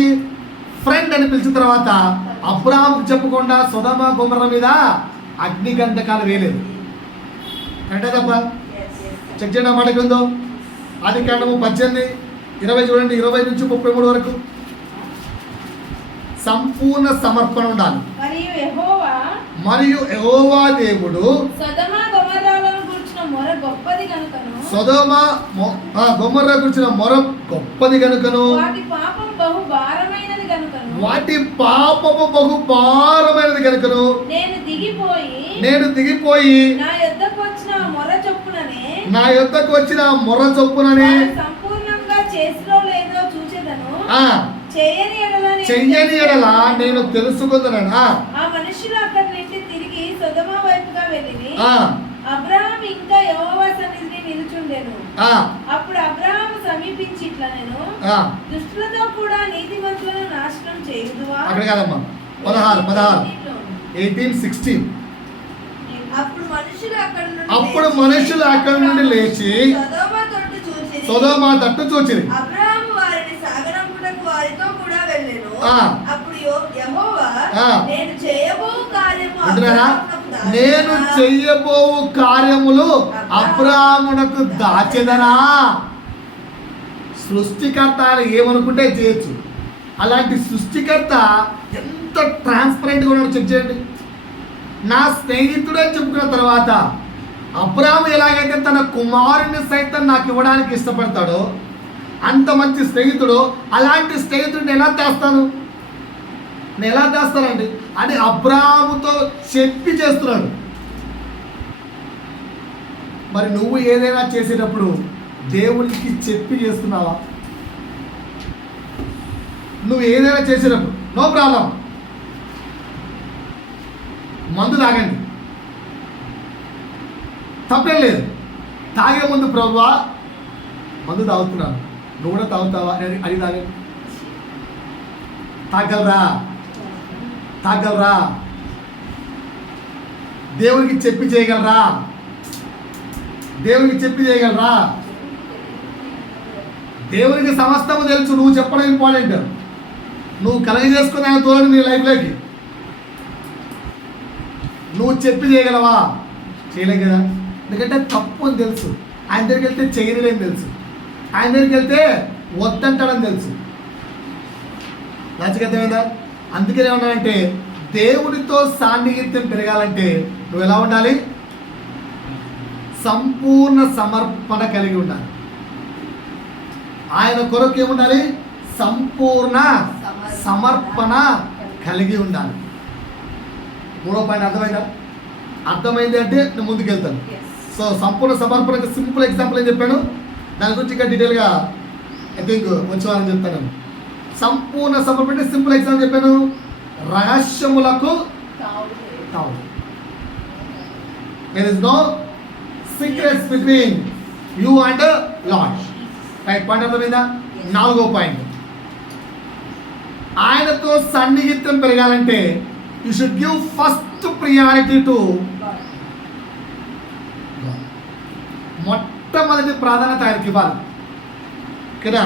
ఫ్రెండ్ అని పిలిచిన తర్వాత అబ్రాహాముకు చెప్పకుండా సొదొమ గొమొర్రా మీద అగ్నిగంధకాలు వేయలేదు. అంటే తప్ప చెక్ చేయండి. మాట ఉందో ఆదికాండము 18:20 చూడండి, 20 నుంచి 33 వరకు. సంపూర్ణ సమర్పణ ఉండాలి. మరియు యెహోవా దేవుడు సొదొమ గొమొర్రాలను గురించిన మొర గొప్పది కనుకను, సొదొమ గొమొర్రా గురించిన మొర గొప్పది కనుకను, వాటి పాపము బహు భారమైనది కనుకను, నేను దిగిపోయి నా యొద్దకు వచ్చిన మొర చొప్పుననే సంపూర్ణంగా చేసిలో లేదో చూచెదను. చెయ్యని ఎడల నేను తెలుసుకుందనను. ఆ మనుషులు అక్కడి నుండి తిరిగి సొదొమ వైపుగా వెళ్ళిరి. అబ్రహాము ఇంకా యెహోవా సన్నిధిని నిలుచుండెను. అప్పుడు అబ్రహాము సమీపించి ఇట్లా, నేను దుష్టులతో కూడా నీతిమంతులను నాశనం చేయుదువా? అక్కడ కాదమ్మా, 16 18-16. అప్పుడు మనుషులు అక్కడి నుండి లేచి సొదొమ తట్టు చూచిరి. వారితో కూడా వెళ్ళెను. అప్పుడు యెహోవా నేను చెయ్యబో కార్యములు అబ్రాహామునకు దాచెదనా. సృష్టికర్త ఏమనుకుంటే చేయొచ్చు. అలాంటి సృష్టికర్త ఎంత ట్రాన్స్పరెంట్గా ఉన్నాడు చెక్ చేయండి. నా స్నేహితుడే చెప్పుకున్న తర్వాత అబ్రాహాము ఎలాగైతే తన కుమారుని సైతం నాకు ఇవ్వడానికి ఇష్టపడతాడో అంత మంచి స్నేహితుడు, అలాంటి స్నేహితుడిని ఎలా చేస్తానండి అని అబ్రాహాముతో చెప్పి చేస్తున్నాడు. మరి నువ్వు ఏదైనా చేసేటప్పుడు దేవునికి చెప్పి చేస్తున్నావా? నువ్వు ఏదైనా చేసేటప్పుడు నో ప్రాబ్లం, మందు తాగండి, తప్పేం లేదు. తాగే ముందు ప్రభువా మందు తాగుతున్నాను, నువ్వు కూడా తాగుతావా అని తాగండి. తాగలరా? దేవునికి చెప్పి చేయగలరా? దేవునికి సమస్తము తెలుసు, నువ్వు చెప్పడం ఇంపార్టెంట్. నువ్వు కలగజేసుకుని ఆయన తోడు నీ లైఫ్లోకి. నువ్వు చెప్పి చేయగలవా? చేయలేం కదా, ఎందుకంటే తప్పు అని తెలుసు. ఆయన దగ్గరికి వెళ్తే చేయలేని తెలుసు, ఆయన దగ్గరికి వెళ్తే వద్దంటాడని తెలుసు. రాజకీయమైందా? అందుకనే ఏమన్నానంటే దేవుడితో సాన్నిహిత్యం పెరగాలంటే నువ్వు ఎలా ఉండాలి? సంపూర్ణ సమర్పణ కలిగి ఉండాలి. ఆయన కొరకు ఏముండాలి? సంపూర్ణ సమర్పణ కలిగి ఉండాలి. 3వ పాయింట్ అర్థమైంది అంటే నేను ముందుకు వెళ్తాను. సో సంపూర్ణ సమర్పణకి సింపుల్ ఎగ్జాంపుల్ ఏం చెప్పాను, దాని గురించి ఇంకా డీటెయిల్గా ఐ థింక్ వచ్చే వారని చెప్తాను. సంపూర్ణ సమర్పణ సింపుల్ ఎగ్జాంపుల్ చెప్పాను. రహస్యములకు తావు. There is no secrets between you and the Lord. Right point అర్థమైందా? 4వ పాయింట్, ఆయనతో సన్నిహిత్యం పెరగాలంటే you should give first priority to మొట్టమొదటి ప్రాధాన్యత ఆయనకి ఇవ్వాలి కదా.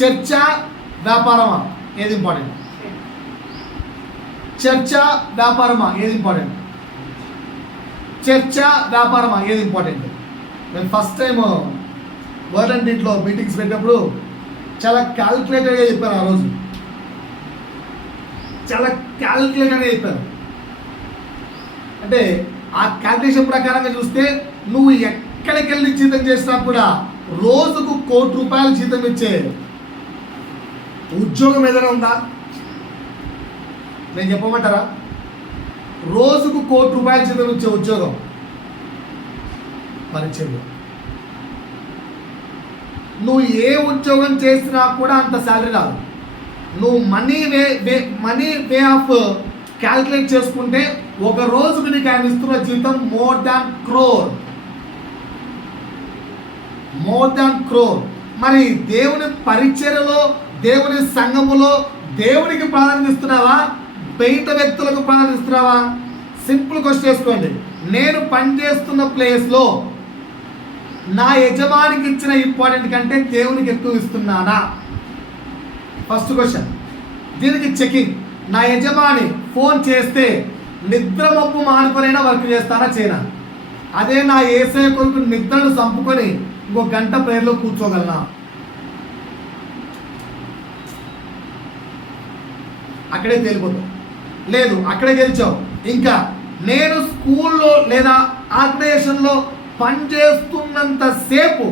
చర్చ వ్యాపారమా ఏది ఇంపార్టెంట్? చర్చ వ్యాపారమా ఏది ఇంపార్టెంట్? నేను ఫస్ట్ టైం వర్డ్ అండ్ ఇంట్లో మీటింగ్స్ పెట్టినప్పుడు చాలా క్యాల్కులేటెడ్గా చెప్పాను. ఆ రోజు చాలా క్యాల్కులేటెడ్గా చెప్పాను. అంటే ఆ క్యాల్కులేషన్ ప్రకారంగా చూస్తే నువ్వు ఎక్కడికి వెళ్ళి జీతం చేసినా కూడా రోజుకు ₹1,00,00,000 జీతం ఇచ్చే ఉద్యోగం ఏదైనా ఉందా? నేను చెప్పమంటారా? రోజుకు ₹1,00,00,000 జీతం ఇచ్చే ఉద్యోగం పరిచయం. నువ్వు ఏ ఉద్యోగం చేసినా కూడా అంత శాలరీ రాదు. నువ్వు మనీ వే ఆఫ్ క్యాల్కులేట్ చేసుకుంటే ఒక రోజుకు నీకు ఆయన ఇస్తున్న జీతం మోర్ దాన్ క్రోర్. మరి దేవుని పరిచర్యలో, దేవుని సంఘములో దేవునికి ప్రాధాన్యత ఇస్తున్నావా, బయట వ్యక్తులకు ప్రాధాన్యత ఇస్తున్నావా? సింపుల్ క్వశ్చన్ చేసుకోండి. నేను పనిచేస్తున్న ప్లేస్లో నా యజమానికి ఇచ్చిన ఇంపార్టెంట్ కంటే దేవునికి ఎక్కువ ఇస్తున్నానా? First question. దీనికి చెకింగ్. నా యజమాని ఫోన్ చేస్తే నిద్రమప్పు మానుకొనైనా వర్క్ చేస్తానా చేయనా? అదే నా యేసయ్య కొరకు నిద్రను చంపుకొని ఇంకో గంట ప్రేయర్లో కూర్చోగలనా? అక్కడే తేలిపోతావు. లేదు అక్కడే గెలిచావు. ఇంకా నేను స్కూల్లో లేదా ఆర్గనైజేషన్లో పనిచేస్తున్నంత సేపు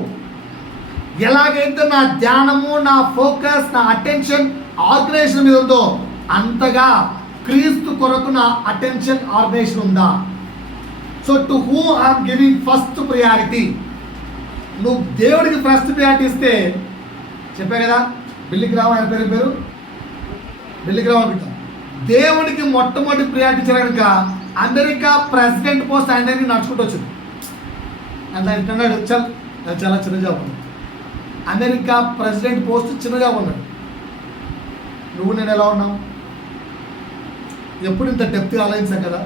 ఎలాగైతే నా ధ్యానము, నా ఫోకస్, నా అటెన్షన్ ఆర్గనైజేషన్ మీద ఉందో అంతగా క్రీస్తు కొరకు నా అటెన్షన్ ఆర్గనైజేషన్ ఉందా? So to who I'm giving first priority. నువ్వు దేవుడికి ఫస్ట్ ప్రియారిటీ ఇస్తే, చెప్పా కదా బిల్లికి రావు, ఆయన పేరు బిల్లికి రావు అనుకుంటా. దేవుడికి మొట్టమొదటి ప్రియారిటీ ఇచ్చారు కనుక అమెరికా ప్రెసిడెంట్ పోస్ట్ ఆయన దగ్గరికి నడుచుకుంటూ వచ్చింది. అంత అంటున్నాడు, చాలా చిన్న జాబ్ ఉంది. అమెరికా ప్రెసిడెంట్ పోస్ట్ చిన్న జాబ్ ఉన్నాడు. నువ్వు నేను ఎలా ఉన్నావు? ఎప్పుడు ఇంత డెప్త్గా ఆలోచించాం కదా,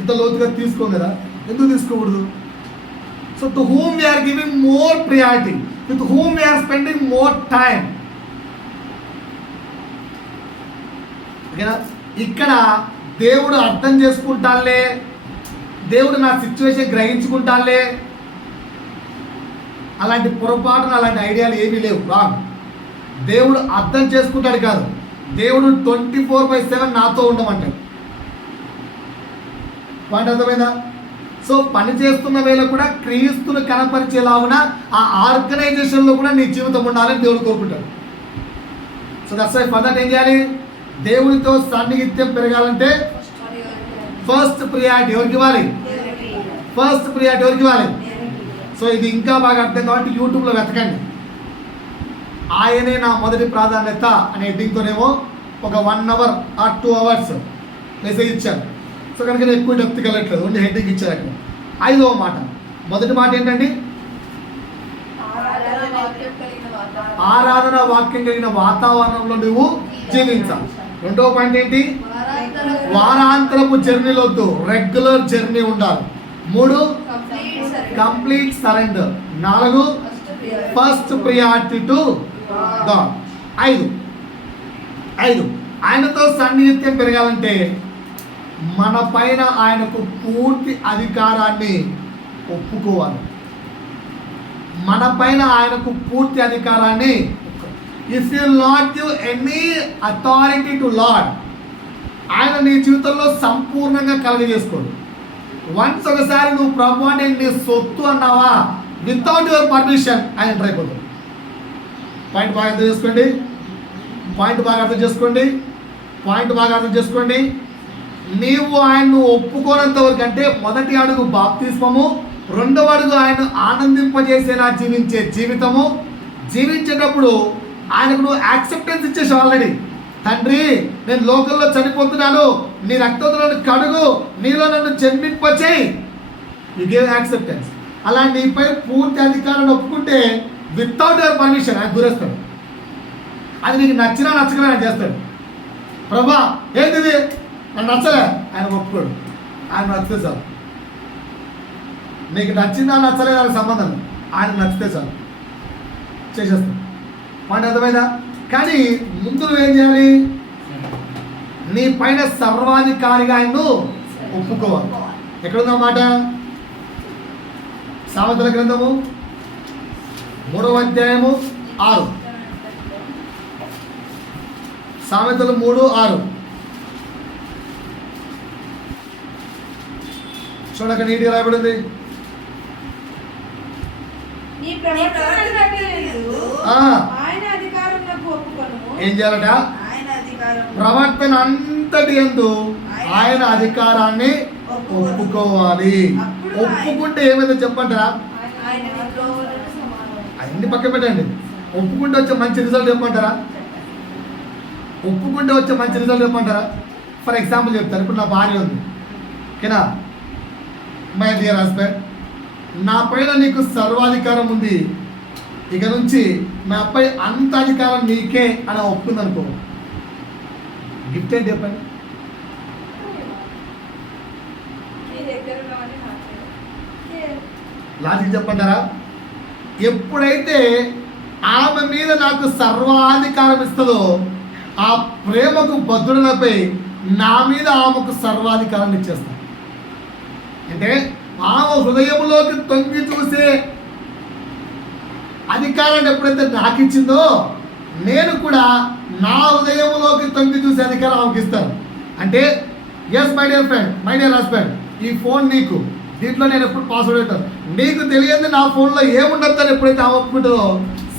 ఇంత లోతుగా తీసుకోం కదా, ఎందుకు తీసుకోకూడదు? So to whom we are giving more priority, with whom we are spending more time. ఓకేనా? ఇక్కడ దేవుడు అర్థం చేసుకుంటాలే, దేవుడు నా సిచ్యువేషన్ గ్రహించుకుంటాలే, అలాంటి పొరపాటున అలాంటి ఐడియాలు ఏమీ లేవు. రాంగ్. దేవుడు అర్థం చేసుకుంటాడు కాదు, దేవుడు 24/7 నాతో ఉండమంటాడు. పాయింట్ అర్థమైందా? సో పని చేస్తున్న వేళ కూడా క్రీస్తును కనపరిచేలాగున ఆ ఆర్గనైజేషన్లో కూడా నీ జీవితం ఉండాలని దేవుడు కోరుకుంటాడు. So that's why for that ఏం చేయాలి? దేవుడితో సన్నిహిత్యం పెరగాలంటే ఫస్ట్ ప్రియారిటీ ఎవరికి ఇవ్వాలి? సో ఇది ఇంకా బాగా అర్థం కాబట్టి యూట్యూబ్లో వెతకండి. ఆయనే నా మొదటి ప్రాధాన్యత అనే హెడ్డింగ్తోనేమో ఒక 1 hour or 2 hours మెసేజ్ ఇచ్చారు. సో కనుక నేను ఎక్కువ డెప్త్కి వెళ్ళట్లేదు, ఓన్లీ హెడ్డింగ్ ఇచ్చారు అక్కడ. 5వ మాట, మొదటి మాట ఏంటండి? ఆరాధన వాక్యం కలిగిన వాతావరణంలో నువ్వు జీవించాలి. రెండవ పాయింట్ ఏంటి? వారాంతరపు వారాంతరపు జర్నీలు వద్దు, రెగ్యులర్ జర్నీ ఉండాలి. 3 complete surrender. 4 first priority to God. 5 ఆయనతో సన్నిహిత్యం పెరగాలంటే మన పైన ఆయనకు పూర్తి అధికారాన్ని ఒప్పుకోవాలి. మన పైన ఆయనకు పూర్తి అధికారాన్ని, if you not give any authority to lord, ఆయన నీ జీవితంలో సంపూర్ణంగా కలుగజేసుకోడు. వన్స్ ఒకసారి నువ్వు ప్రభు అంటే నీ సొత్తు అన్నావా, వితౌట్ యువర్ పర్మిషన్ ఆయన ఎంటర్ అయిపోతాడు. పాయింట్ బాగా అర్థం చేసుకోండి. నీవు ఆయన్ను ఒప్పుకోనంత వరకు, అంటే మొదటి అడుగు బాప్తిస్మము, రెండవ అడుగు ఆయన ఆనందింపజేసేలా జీవించే జీవితము. జీవించేటప్పుడు ఆయనకు నువ్వు యాక్సెప్టెన్స్ ఇచ్చేసావు ఆల్రెడీ. తండ్రి, నేను లోకంలో చనిపోతున్నాను, నీ రక్తంతో నన్ను కడుగు, నీలో నన్ను జన్మింపచేయి. You give acceptance. అలా నీపై పూర్తి అధికారాన్ని ఒప్పుకుంటే వితౌట్ యువర్ పర్మిషన్ ఆయన దూరేస్తాడు. అది నీకు నచ్చినా నచ్చకనే ఆయన చేస్తాడు. ప్రభా ఏంటిది నాకు నచ్చలే, ఆయన ఒప్పుకోడు. ఆయన నచ్చితే చాలు. నీకు నచ్చిందా నచ్చలేదు అని సంబంధం, ఆయన నచ్చితే చాలు చేసేస్తాడు. మాట అర్థమైందా? కానీ ముందు నువ్వేం చేయాలి? నీ పైన సర్వాధికారిగా ఆయన్ను ఒప్పుకోవాలి. ఎక్కడుందా మాట? సామెతల గ్రంథము 3వ అధ్యాయము 6. సామెతలు 3:6 చూడక నీటిగా రాయబడింది. నీ ప్రవర్తనకు ఆ, ఆయన అధికారమునకు ఒప్పుకొనుము. ఏం చేయాలట? ఆయన అధికారం ప్రవర్తన అంతటి యందు ఆయన అధికారాన్ని ఒప్పుకోవాలి. ఒప్పుకుంటే ఏమైందో చెప్పంటారా? ఆయన విగ్రహములను సమానం. అన్ని పక్క పెట్టండి. ఒప్పుకుంటే వచ్చే మంచి రిజల్ట్ చెప్పంటారా? ఫర్ ఎగ్జాంపుల్ చెప్తారు. ఇప్పుడు నా భార్య ఉంది, ఓకేనా? మై డియర్ హస్బెండ్, నా పైన నీకు సర్వాధికారం ఉంది, ఇక నుంచి నాపై అంత అధికారం నీకే అని ఒప్పుకుంది అనుకో, గిఫ్ట్ ఏంటి చెప్పండి? నీ దగ్గర ఉన్నవన్నీ మాట్లాడు. లాజిక్ చెప్పంటారా? ఎప్పుడైతే ఆమె మీద నాకు సర్వాధికారం ఇస్తుందో ఆ ప్రేమకు బద్దుడలపై నా మీద ఆమెకు సర్వాధికారాన్ని ఇచ్చేస్తాను. అంటే ఆమె హృదయంలోకి తొంగి చూసే అధికారాన్ని ఎప్పుడైతే నాకు ఇచ్చిందో నేను కూడా నా హృదయంలోకి తొంగి చూసే అధికారం ఆమెకి ఇస్తాను. అంటే yes my dear friend, my dear husband, ఈ ఫోన్ నీకు, దీంట్లో నేను ఎప్పుడు పాస్వర్డ్ పెట్టాను, నీకు తెలియదు నా ఫోన్లో ఏముండొద్దని ఎప్పుడైతే ఆమె ఒప్పుకుంటుందో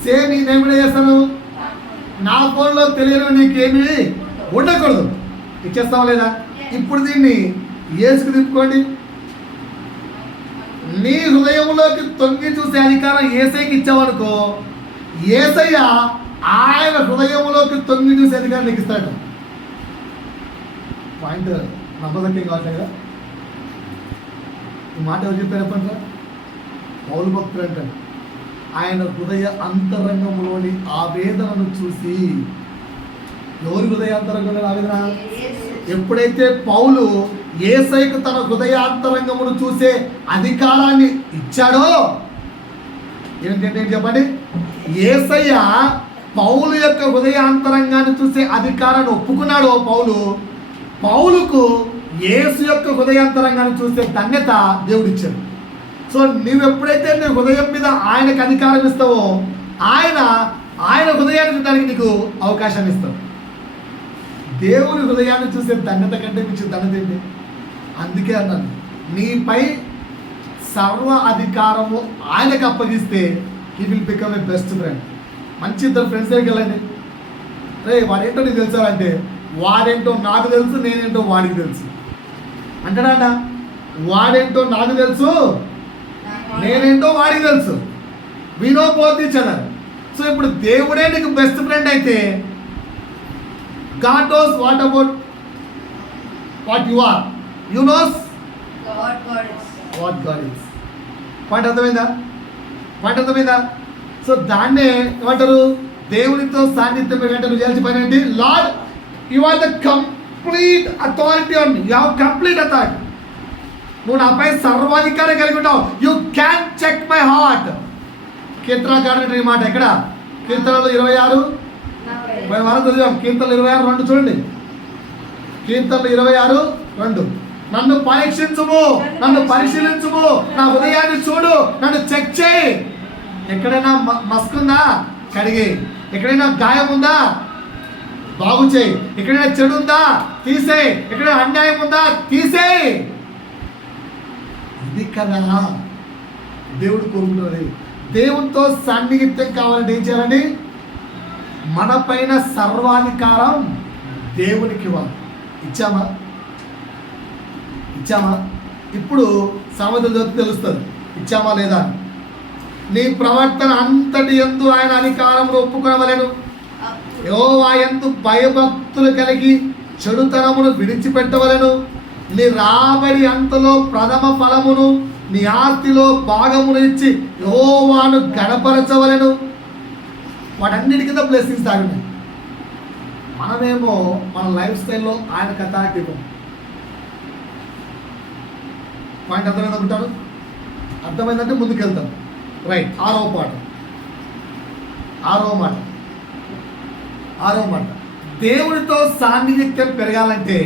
సేమ్ నేను కూడా చేస్తాను. నా ఫోన్లో తెలియని నీకేమీ ఉండకూడదు, ఇచ్చేస్తావా లేదా? ఇప్పుడు దీన్ని ఏసుకు తిప్పుకోండి. నీ హృదయంలోకి తొంగి చూసే అధికారం ఏసైకి ఇచ్చావనుకో, ఏసయ్య ఆయన హృదయంలోకి తొంగి చూసే అధికారం నీకు ఇస్తాడు. పాయింట్ నమ్మదక్కే కావట్లేదు కదా? ఈ మాట ఎవరు చెప్పారు చెప్పండి? పౌలు భక్తుడు అంటాడు, ఆయన హృదయ అంతరంగంలోని ఆవేదనను చూసి. ఎవరి హృదయ అంతరంగంలోని ఆవేదన? ఎప్పుడైతే పౌలు యేసయ్యకు తన హృదయాంతరంగమును చూసే అధికారాన్ని ఇచ్చాడో, ఏంటంటే చెప్పండి, యేసయ్య పౌలు యొక్క హృదయాంతరంగాన్ని చూసే అధికారాన్ని ఒప్పుకున్నాడో పౌలుకు యేసు యొక్క హృదయాంతరంగాన్ని చూసే ధన్యత దేవుడిచ్చాడు. సో నువ్వు ఎప్పుడైతే నీ హృదయం మీద ఆయనకు అధికారం ఇస్తావో ఆయన హృదయాన్ని చూడడానికి నీకు అవకాశాన్ని ఇస్తావు. దేవుని హృదయాన్ని చూసే ధన్యత కంటే మించిన ధన్యత ఏంటి? అందుకే అన్నాను, నీపై సర్వ అధికారము ఆయనకు అప్పగిస్తే he will become a best friend. మంచి ఇద్దరు ఫ్రెండ్స్ దగ్గరికి వెళ్ళండి. రే వాడేంటో నీకు తెలుసారంటే, వాడేంటో నాకు తెలుసు, నేనేంటో వాడికి తెలుసు అంటాడంట. వాడేంటో నాకు తెలుసు, నేనేంటో వాడికి తెలుసు. We know both each other. So ఇప్పుడు దేవుడే నీకు బెస్ట్ ఫ్రెండ్ అయితే, God knows what about what you are. You knows what God is. Point అర్థమైందా? సో దాన్నే ఏమంటారు? దేవునితో సాన్నిధ్యం ఏంటంటే నువ్వు చేయాల్సిన పని ఏంటి? Lord you are the complete authority on me. You have complete authority. నువ్వు నాపై సర్వాధికారం కలిగి ఉంటావు. You can check my heart. కీర్తనకారుడు ఈ మాట ఎక్కడ? కీర్తనలు 26 మనం మనం చదివాం. కీర్తనలు 26:2 చూడండి. కీర్తనలు 26:2. నన్ను పరీక్షించుము, నన్ను పరిశీలించుము, నా హృదయాన్ని చూడు, నన్ను చెక్ చేయి. ఎక్కడైనా మస్కుందా కడిగి, ఎక్కడైనా గాయం ఉందా బాగు చేయి, ఎక్కడైనా చెడు ఉందా తీసేయి, ఎక్కడైనా అన్యాయం ఉందా తీసేయి. ఇది కదా దేవుడు కోరుకుంటున్నది. దేవునితో సన్నిహిత్యం కావాలంటే ఏం చేయాలండి? మన పైన సర్వాధికారం దేవునికి ఇవ్వాలి. ఇచ్చామా? ఇప్పుడు సామెతల చదివితే తెలుస్తుంది ఇచ్చామా లేదా. నీ ప్రవర్తన అంతటి యందు ఆయన అధికారంలో ఒప్పుకొనవలెను. యెహోవా యందు భయభక్తులు కలిగి చెడుతనమును విడిచిపెట్టవలెను. నీ రాబడి అంతలో ప్రథమ ఫలమును, నీ ఆస్తిలో భాగమును ఇచ్చి యెహోవాను గణపరచవలెను. వాటన్నిటి కింద బ్లెస్సింగ్స్ తాగినాయి. మనమేమో మన లైఫ్ స్టైల్లో ఆయనకు అథారిటీ ఇవ్వం. పాయింట్ అర్థమైంది అనుకుంటారు? అర్థమైందంటే ముందుకు వెళ్తాం. రైట్. ఆరో మాట దేవుడితో సాన్నిహిత్యం పెరగాలంటే,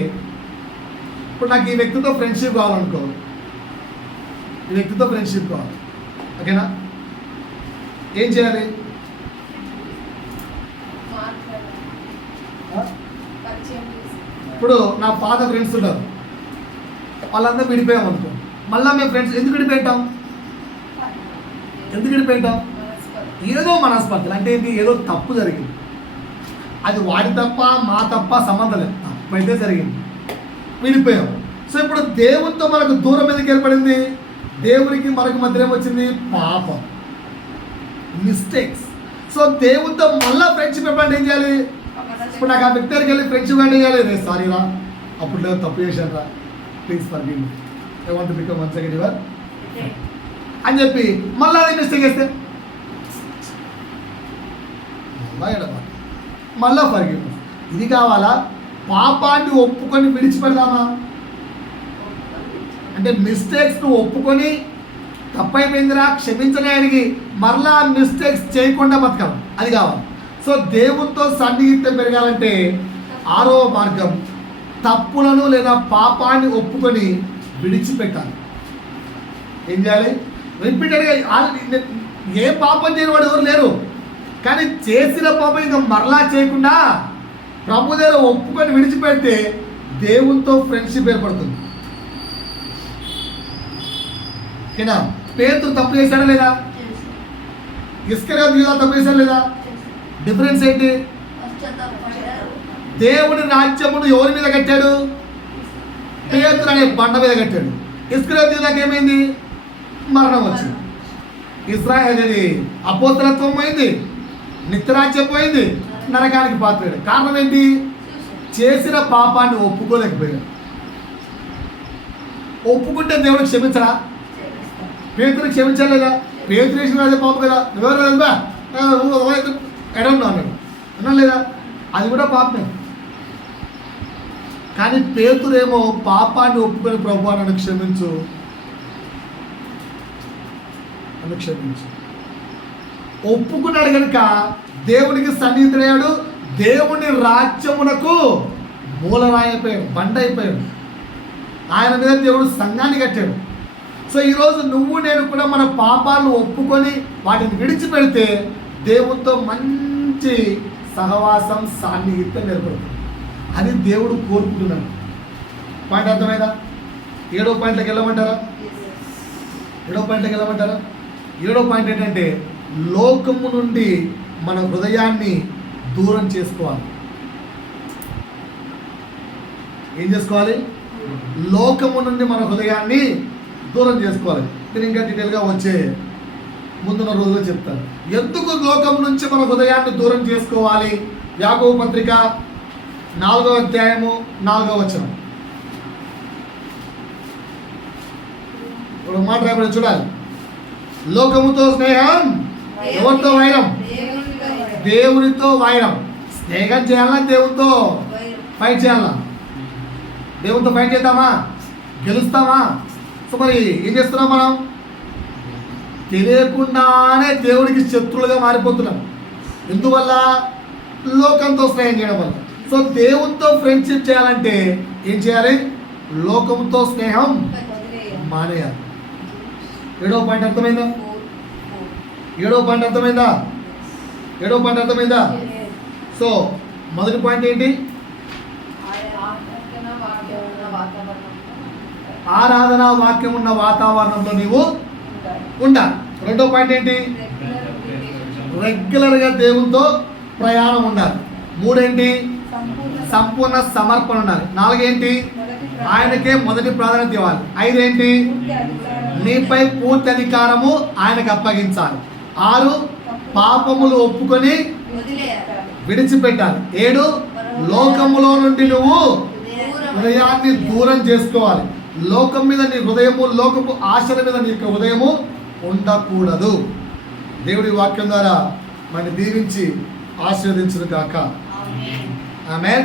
ఇప్పుడు నాకు ఈ వ్యక్తితో ఫ్రెండ్షిప్ కావాలనుకో, ఈ వ్యక్తితో ఫ్రెండ్షిప్ కావాలి, ఓకేనా? ఏం చేయాలి? ఇప్పుడు నా పాత ఫ్రెండ్స్ ఉన్నారు, వాళ్ళందరూ విడిపోయాం అనుకో. మళ్ళీ మేము ఫ్రెండ్స్ ఎందుకు విడిపోయాం? ఏదో మనస్పర్ధలు అంటే ఏంటి? ఏదో తప్పు జరిగింది. అది వాడి తప్ప మా తప్ప సంబంధం లేదు, తప్పైతే జరిగింది, విడిపోయాం. సో ఇప్పుడు దేవునితో మనకు దూరం ఎందుకు ఏర్పడింది? దేవునికి మనకు మధ్య ఏమొచ్చింది? పాపం, మిస్టేక్స్. సో దేవునితో మళ్ళీ ఫ్రెండ్షిప్ ఎప్పుడంటే ఏం చేయాలి? ఇప్పుడు నాకు ఆ వ్యక్తి దగ్గరికి వెళ్ళి ఫ్రెండ్షిప్ అంటే చేయాలి, రే సారీ రా, అప్పుడు లేదు తప్పు చేశాను రా, please forgive me, I want to become once again your అని చెప్పి మళ్ళీ అది మిస్టేక్ చేస్తే మళ్ళా ఫర్గివ్. ఇది కావాలా? పాపాన్ని ఒప్పుకొని విడిచిపెడదామా? అంటే మిస్టేక్స్ను ఒప్పుకొని తప్పైపోయిందిరా క్షమించడానికి మరలా మిస్టేక్స్ చేయకుండా బతకాలి, అది కావాలి. సో దేవునితో సన్నిహిత్యం పెరగాలంటే ఆరో మార్గం తప్పులను లేదా పాపాన్ని ఒప్పుకొని విడిచిపెట్టాలి. ఏం చేయాలి? రిపీటెడ్గా ఏ పాపం చేయని వాడు ఎవరు లేరు, కానీ చేసిన పాపం ఇంకా మరలా చేయకుండా ప్రభు దగ్గర ఒప్పుకొని విడిచిపెడితే దేవునితో ఫ్రెండ్షిప్ ఏర్పడుతుంది. ఓకేనా? పేతురు తప్పు చేశాడా లేదా? ఇస్కరియోతు యూదా తప్పు చేశాడా లేదా? డిఫరెన్స్ ఏంటి? దేవుని రాజ్యమును ఎవరి మీద కట్టాడు? పేతురు అనే బండ మీద కట్టాడు. ఇస్కరియోతు యూదాకి ఏమైంది? మరణం వచ్చింది. ఇశ్రాయేలు అనేది అపోస్తలత్వం పోయింది, నిత్యరాజ్యం పోయింది, నరకానికి పాత్రాడు. కారణం ఏంటి? చేసిన పాపాన్ని ఒప్పుకోలేకపోయాడు. ఒప్పుకుంటే దేవుడు క్షమించరా? పేతురు క్షమించలేదా? పేతురు చేసిన అదే పాపం కదా, ఎవరు ఎడన్నా అన్నాడు, అన్నా లేదా? అది కూడా పాపమే. కానీ పేతురేమో పాపాన్ని ఒప్పుకొని ప్రభువా నన్ను క్షమించు, నన్ను క్షమించు ఒప్పుకున్నాడు కనుక దేవునికి సన్నిహితుడయ్యాడు. దేవుని రాజ్యమునకు మూలరాయి అయిపోయాడు, బండ అయిపోయాడు. ఆయన మీద దేవుడు సంఘాన్ని కట్టాడు. సో ఈరోజు నువ్వు నేను కూడా మన పాపాలను ఒప్పుకొని వాటిని విడిచిపెడితే దేవునితో మంచి సహవాసం సాన్నిహిత్యం ఏర్పడుతుంది. అది దేవుడు కోరుకుంటున్నాడు. పాయింట్ అర్థమైందా? 7వ పాయింట్లోకి వెళ్ళమంటారా? 7వ పాయింట్ ఏంటంటే లోకము నుండి మన హృదయాన్ని దూరం చేసుకోవాలి. ఏం చేసుకోవాలి? లోకము నుండి మన హృదయాన్ని దూరం చేసుకోవాలి. నేను ఇంకా డీటెయిల్గా వచ్చే ముందున్న రోజుల్లో చెప్తాను. ఎందుకు లోకం నుంచి మన హృదయాన్ని దూరం చేసుకోవాలి? యాకోబు పత్రిక 4వ అధ్యాయము 4వ వచనం. ఇప్పుడు మాట రాయబడి చూడాలి. లోకముతో స్నేహం, ఎవరితో వైరం? దేవునితో వైరం. స్నేహం చేయాలన్నా దేవునితో ఫైట్ చేయాలా? దేవునితో ఫైట్ చేద్దామా? గెలుస్తామా? సో మరి ఏం చేస్తున్నాం మనం? తెలియకుండానే దేవుడికి శత్రువులుగా మారిపోతున్నాం. ఎందువల్ల? లోకంతో స్నేహం చేయడం వల్ల. సో దేవునితో ఫ్రెండ్షిప్ చేయాలంటే ఏం చేయాలి? లోకంతో స్నేహం మానేయాలి. 7వ పాయింట్ అర్థమైందా? 7వ పాయింట్ అర్థమైందా? 7వ పాయింట్ అర్థమైందా? సో మొదటి పాయింట్ ఏంటి? ఆరాధన వాక్యం ఉన్న వాతావరణంలో నీవు ఉండాలి. 2వ పాయింట్ ఏంటి? రెగ్యులర్గా దేవునితో ప్రయాణం ఉండాలి. 3 ఏంటి? సంపూర్ణ సమర్పణ ఉండాలి. 4 ఏంటి? ఆయనకే మొదటి ప్రాధాన్యత ఇవ్వాలి. 5 ఏంటి? నీపై పూర్తి అధికారము ఆయనకు అప్పగించాలి. 6 పాపములు ఒప్పుకొని విడిచిపెట్టాలి. 7 లోకములో నుండి నువ్వు హృదయాన్ని దూరం చేసుకోవాలి. లోకం మీద నీ హృదయము, లోకపు ఆశల మీద నీ యొక్క హృదయము ఉండకూడదు. దేవుడి వాక్యం ద్వారా మనని దీవించి ఆశీర్వదించును గాక. ఆమేన్.